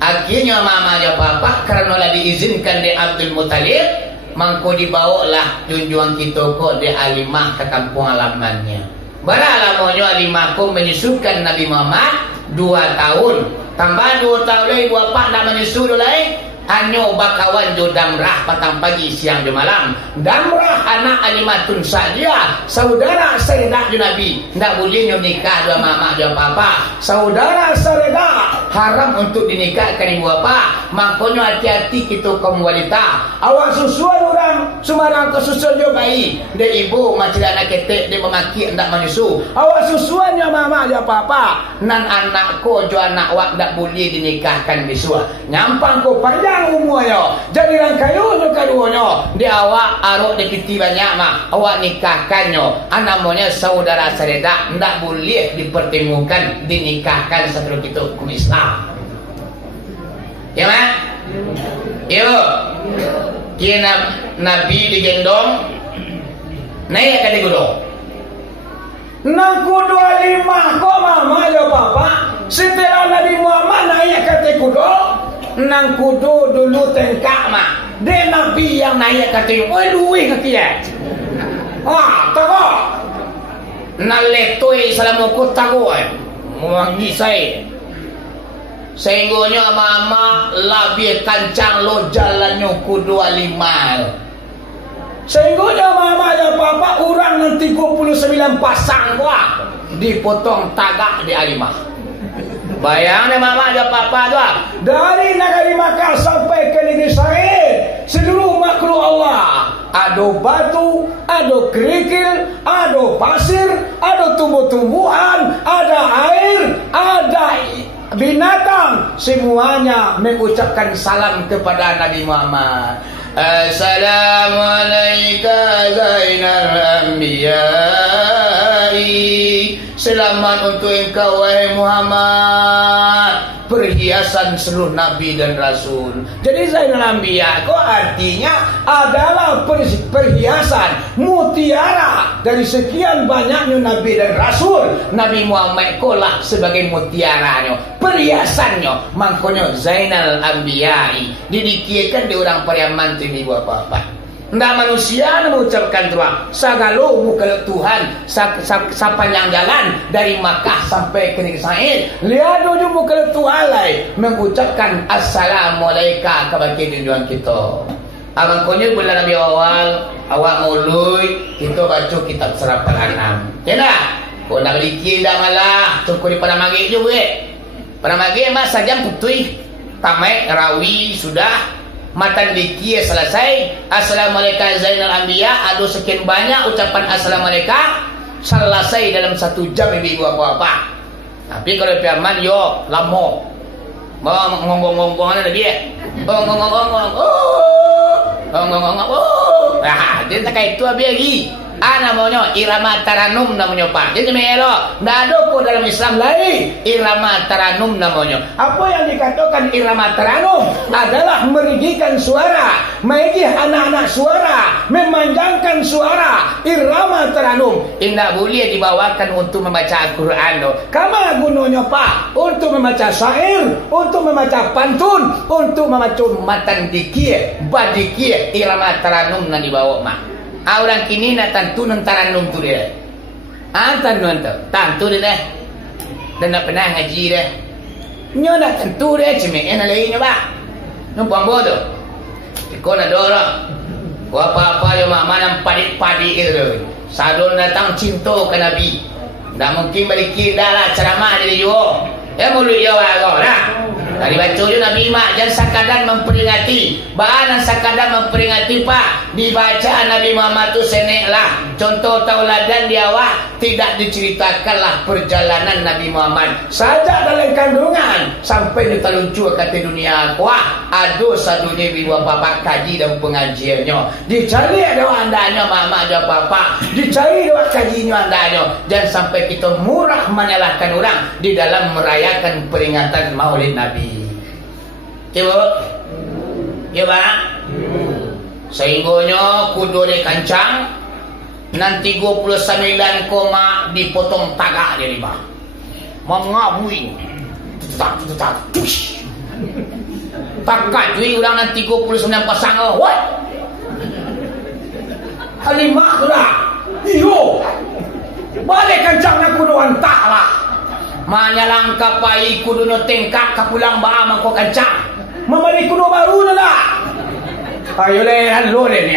Akhirnya mama dia papa karena lah diizinkan di Abdul Muttalib. Mangko dibawa lah junjungan kita ko di Halimah ke kampung halamannya. Bala lamonyo Halimah ko menyusukan Nabi Muhammad 2 tahun. Tambah 2 tahun lagi bapak nak menyusu lagi. Anyo bakawan jo Damrah petang pagi siang di malam. Damrah anak Halimatun Sa'diyah, saudara Sayyidah Nabi. Ndak boleh nyo nikah dua mama dua papa. Saudara Sayyidah haram untuk dinikahkan ibu bapa. Makanya hati-hati kita kaum wanita. Awak susuan orang Sumarang ke susul jo bayi. Dia ibu macam anak ketek dia memaki ndak menyusu. Awak susuannya mama dia papa. Nan anakku jo anak wak ndak boleh dinikahkan bisua. Nyampang ko panjang umurnya. Jadi lang kayu jo kaduonyo. Dia awak arok dikiti banyak mah. Awak nikahkannya. Anamnya saudara sereda ndak boleh dipertemukan dinikahkan satu itu hukum Islam. Ya mak? Yo. Kira Nabi digendong naik ke gunung. Nang kudu 5 kok mama ya papa. Setelah Nabi Muhammad naik ke gunung, nang kudu dulu tengkak mah. Dia Nabi yang naik ke gunung, luwih ke kia. Tako. Naletoi salamuku tako. Muangi saya. Sehinggonya mama labih kancang lo jalannya ku 25. Sehinggonya mama ya papa orang nan 39 pasang gua dipotong tagak di Alimah. Bayang deh mama ya papa doa dari negeri Makkah sampai ke negeri Sa'id seluruh makhluk Allah. Ada batu, ada kerikil, ada pasir, ada tumbuh-tumbuhan, ada air, ada binatang, semuanya mengucapkan salam kepada Nabi Muhammad. Assalamualaikum Zainal Anbiya'i. Selamat untuk engkau wahai Muhammad, perhiasan seluruh Nabi dan Rasul. Jadi Zainal Anbiya itu artinya adalah perhiasan mutiara dari sekian banyaknya Nabi dan Rasul. Nabi Muhammad kolah sebagai mutiaranya, perhiasannya. Makanya Zainal Anbiya'i didikirkan di orang pariaman tinggi bapak-bapak. Ndak manusia mengucapkan doa sagalo muka Tuhan sepanjang jalan dari Makkah sampai ke negeri Sa'id. Lihat dulu muka Tuhan lain mengucapkan assalamualaikum kepada junjungan kita. Abang konyol bulan Nabi awal awak mului kita baca kitab surah Al-An'am. Kena kau nak dikir dah malah tunggu di pada maghrib juga. Pada maghrib mas sajam putui tamat rawi sudah. Matan dikir selesai. Assalamualaikum Zainal Anbiya. Ada sekian banyak ucapan assalamualaikum selesai dalam 1 jam ibu apa-apa. Tapi kalau piaman yo lama. Mau ngomong-ngomong ada dia. Ngomong-ngomong. Nah, dia tak kayak itu lagi. Namanya irama taranum namanya pak. Jadi melo, ndak ada kok dalam Islam lain irama taranum namanya. Apa yang dikatakan irama taranum adalah merigikan suara, menggih anak-anak suara, memanjangkan suara. Irama taranum tidak boleh dibawakan untuk membaca Al-Quran. Kama gunanya pak? Untuk membaca syair, untuk membaca pantun, untuk membaca matan dikir, badikir, irama taranum yang dibawa mak. Orang kini nak tantu nan taranum tu dia. Tantu dia dah. Dan nak pernah ngaji dia. Nyo nak tantu dia cuma yang lainnya ba. Numpang bodoh. Kau nak dorong. Kau apa-apa yang mak mana padik-padik itu. Sadon datang cinta ke Nabi. Tak mungkin balik dah lah ceramah dia juga. Ya mulut dia kau dah. Dari baca je Nabi mak jangan sekadar memperingati. Bahan sekadar memperingati pak. Dibaca Nabi Muhammad tu seneklah. Contoh tauladan dia awak tidak diceritakanlah perjalanan Nabi Muhammad. Saja dalam kandungan sampai diteluncur kata dunia kuah. Aduh sadunya biwa bapak kaji dan pengajiannya. Dicari ada andanya mama ada bapak. Dicari ada kajinya andanya. Jangan sampai kita murah menyalahkan orang di dalam merayakan peringatan Maulid Nabi. Coba. Coba. Sehinggonya kudu de kancang nan 39 koma dipotong tagak dia 5. Mengabui. Tak. Takat duit orang nan 39 pasang. What? Halimah tu dah. Iyo. Balik kancang nak kudu hantar lah. Manyalang kapai kudu no tengkak kapulang ba mangko kancang. Mamali kudu baru na lah. Ayo lehan lo ni.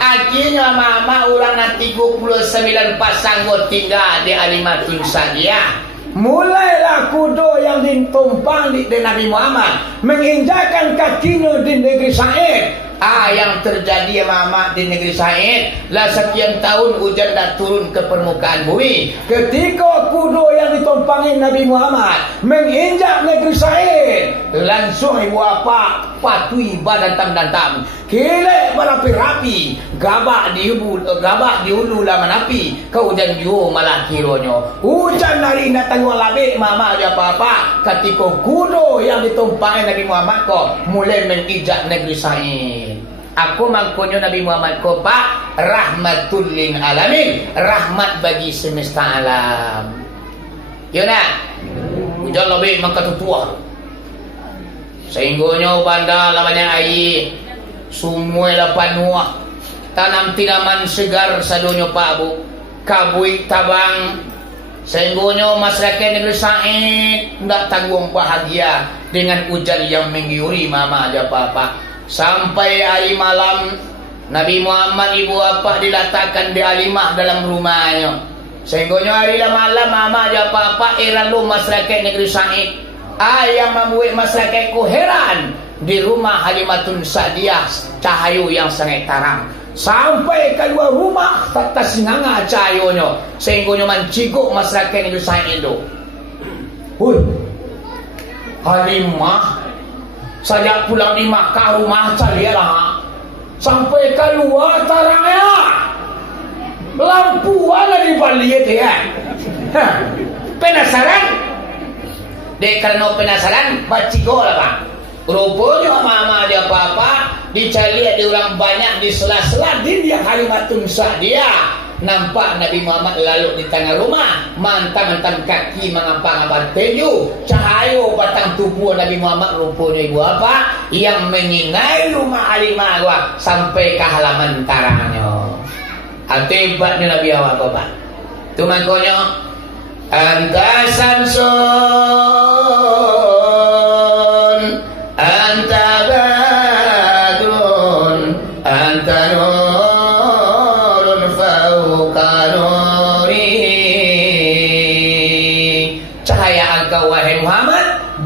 Akhirnya mama orang nanti 39 pasang go tinggal di Alimatun Sadia. mulailah kuda yang ditumpang di Nabi Muhammad menginjakkan kakinya di negeri Sa'id. Yang terjadi Muhammad di negeri Sa'id lah sekian tahun hujan dah turun ke permukaan bumi. Ketika kuda yang ditumpangi Nabi Muhammad menginjak negeri Sa'id, langsung ibu apa patui badan tam kilek berapi-rapi, gabak di hulu lah menapi, kau hujan jauh malah kironyo hujan hari datang walabik mama aja apa-apa. Ketika kuda yang ditumpangi Nabi Muhammad kok mulai menginjak negeri Sa'id. Aku mangkonyo Nabi Muhammad ko pak rahmatul lil alamin, rahmat bagi semesta alam. Yuna hujan lebih makatutua sehingga banda lamanya air semua lapan nuah tanam tanaman segar sadonyo pak bu kabui tabang sehingga masyarakat negeri Sa'id tidak tanggung bahagia dengan hujan yang mengguyuri mama aja apa-apa. Sampai hari malam Nabi Muhammad ibu apa diletakkan di alimah dalam rumahnya. Sehingga hari malam mama aja apa-apa lalu masyarakat negeri Sa'id. Yang membuat masyarakatku heran di rumah Halimatun Sa'diyah cahayu yang sangat terang. Sampai keluar rumah tak singanga cahayanya sehingga menciguk masyarakat negeri Sa'id itu. Hui, Halimah saya pulang di Makkah rumah calialah sampai keluar terangnya lampu ada di balik ya. Penasaran? Dek karena penasaran bacigo lah pak. Rupanya mama dia apa-apa dicari di orang banyak di sela-sela di dia Halimatun Sa'diyah. Nampak Nabi Muhammad lalu di tengah rumah, mantan-mantan kaki mengapa-ngapa teju, cahaya batang tubuh Nabi Muhammad rupanya ibu apa yang menyinai rumah Halimah gua sampai ke halaman tarangnya. Akibatnya Nabi awak apa? Tu makanya anta samsun, anta badrun, anta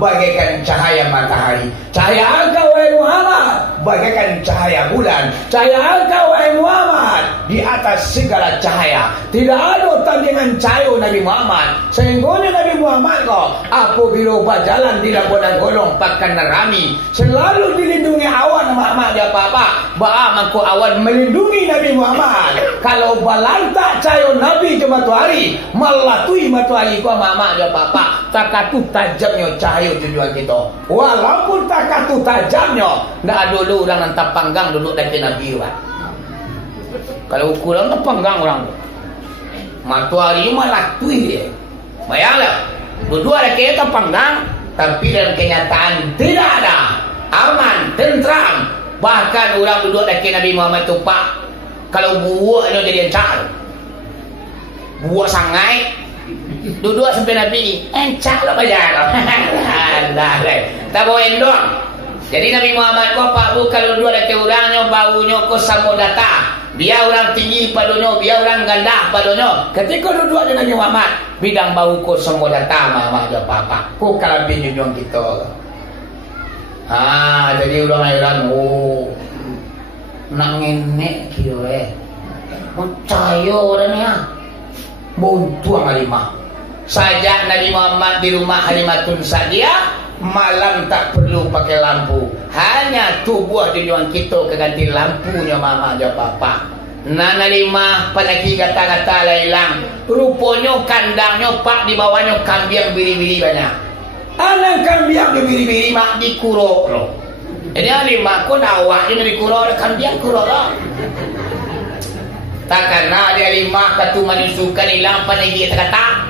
bagaikan cahaya matahari, cahaya engkau wahai Muhammad bagaikan cahaya bulan, cahaya engkau wahai Muhammad di atas segala cahaya. Tidak ada tandingan cahaya Nabi Muhammad. Sehingga Nabi Muhammad kok apabila berjalan di labuan golong pakan nerami selalu dilindungi awan Muhammad apa-apa. Mangko awan melindungi Nabi Muhammad. Kalau balantak cahaya Nabi ke matahari melatui matahari ku Muhammad apa-apa. Takatu tajamnya cahaya tujuan kita. Walaupun takatu tajamnya, ndak dulu orang nantap panggang duduk dari Nabi Pak. Kalau ukuran panggang orang. Matahari malah tui dia. Bayanglah, berdua ada kita panggang, tapi dalam kenyataan tidak ada aman, tentram. Bahkan orang duduk dari Nabi Muhammad itu Pak, kalau buah itu jadi encar. Buah sangai duduk sampai Nabi encak lo bajar tak boleh doang. Jadi Nabi Muhammad kau pak bu kalau dua ada orangnya baunya kau samudata biar orang tinggi padunya biar orang ganda padunya ketika duduk dengan Nabi Muhammad bidang bau kau samudata mama ada apa kau kalau bingung kita jadi orang nangenek kira percaya orangnya buntu Halimah. Sajak Nabi Muhammad di rumah Halimatun Sa'diyah malam tak perlu pakai lampu, hanya tubuh di luar kita keganti lampunya mama aja papa. Nana lima panaki kata-kata hilang. Rupanya kandangnya pak di bawahnya kambing biri-biri banyak. Anak kambing biri-biri mak dikuro loh. Jadi lima kau awaknya dikuro kambing kuro loh. Tak karena ada lima katu manisukan hilang panaki kata-kata.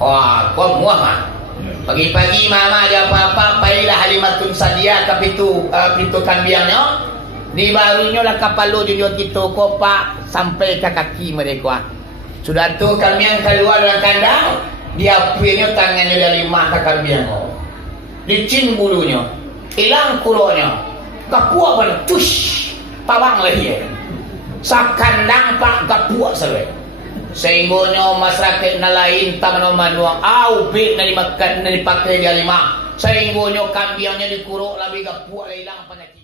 Wah, kau muah. Pagi-pagi mama ada apa-apa, pailah Halimatun Sa'diyah ke pintu kambingnya. Di barunya lah kapal lo di luar kita kopak sampai ke kaki mereka. Sudah tu kambing keluar dari kandang, dia punya tangannya dari mata kambing. Licin bulunya, hilang kuronya. Kapuak pun tush, pawang lagi. Sak kandang pak kapuak sampai. Sehingga masyarakat na lain taman manuang bit na dimakan na dipakai dia lima. Sehingga kambingnya dikuruk labih gapuak lailang penyakit.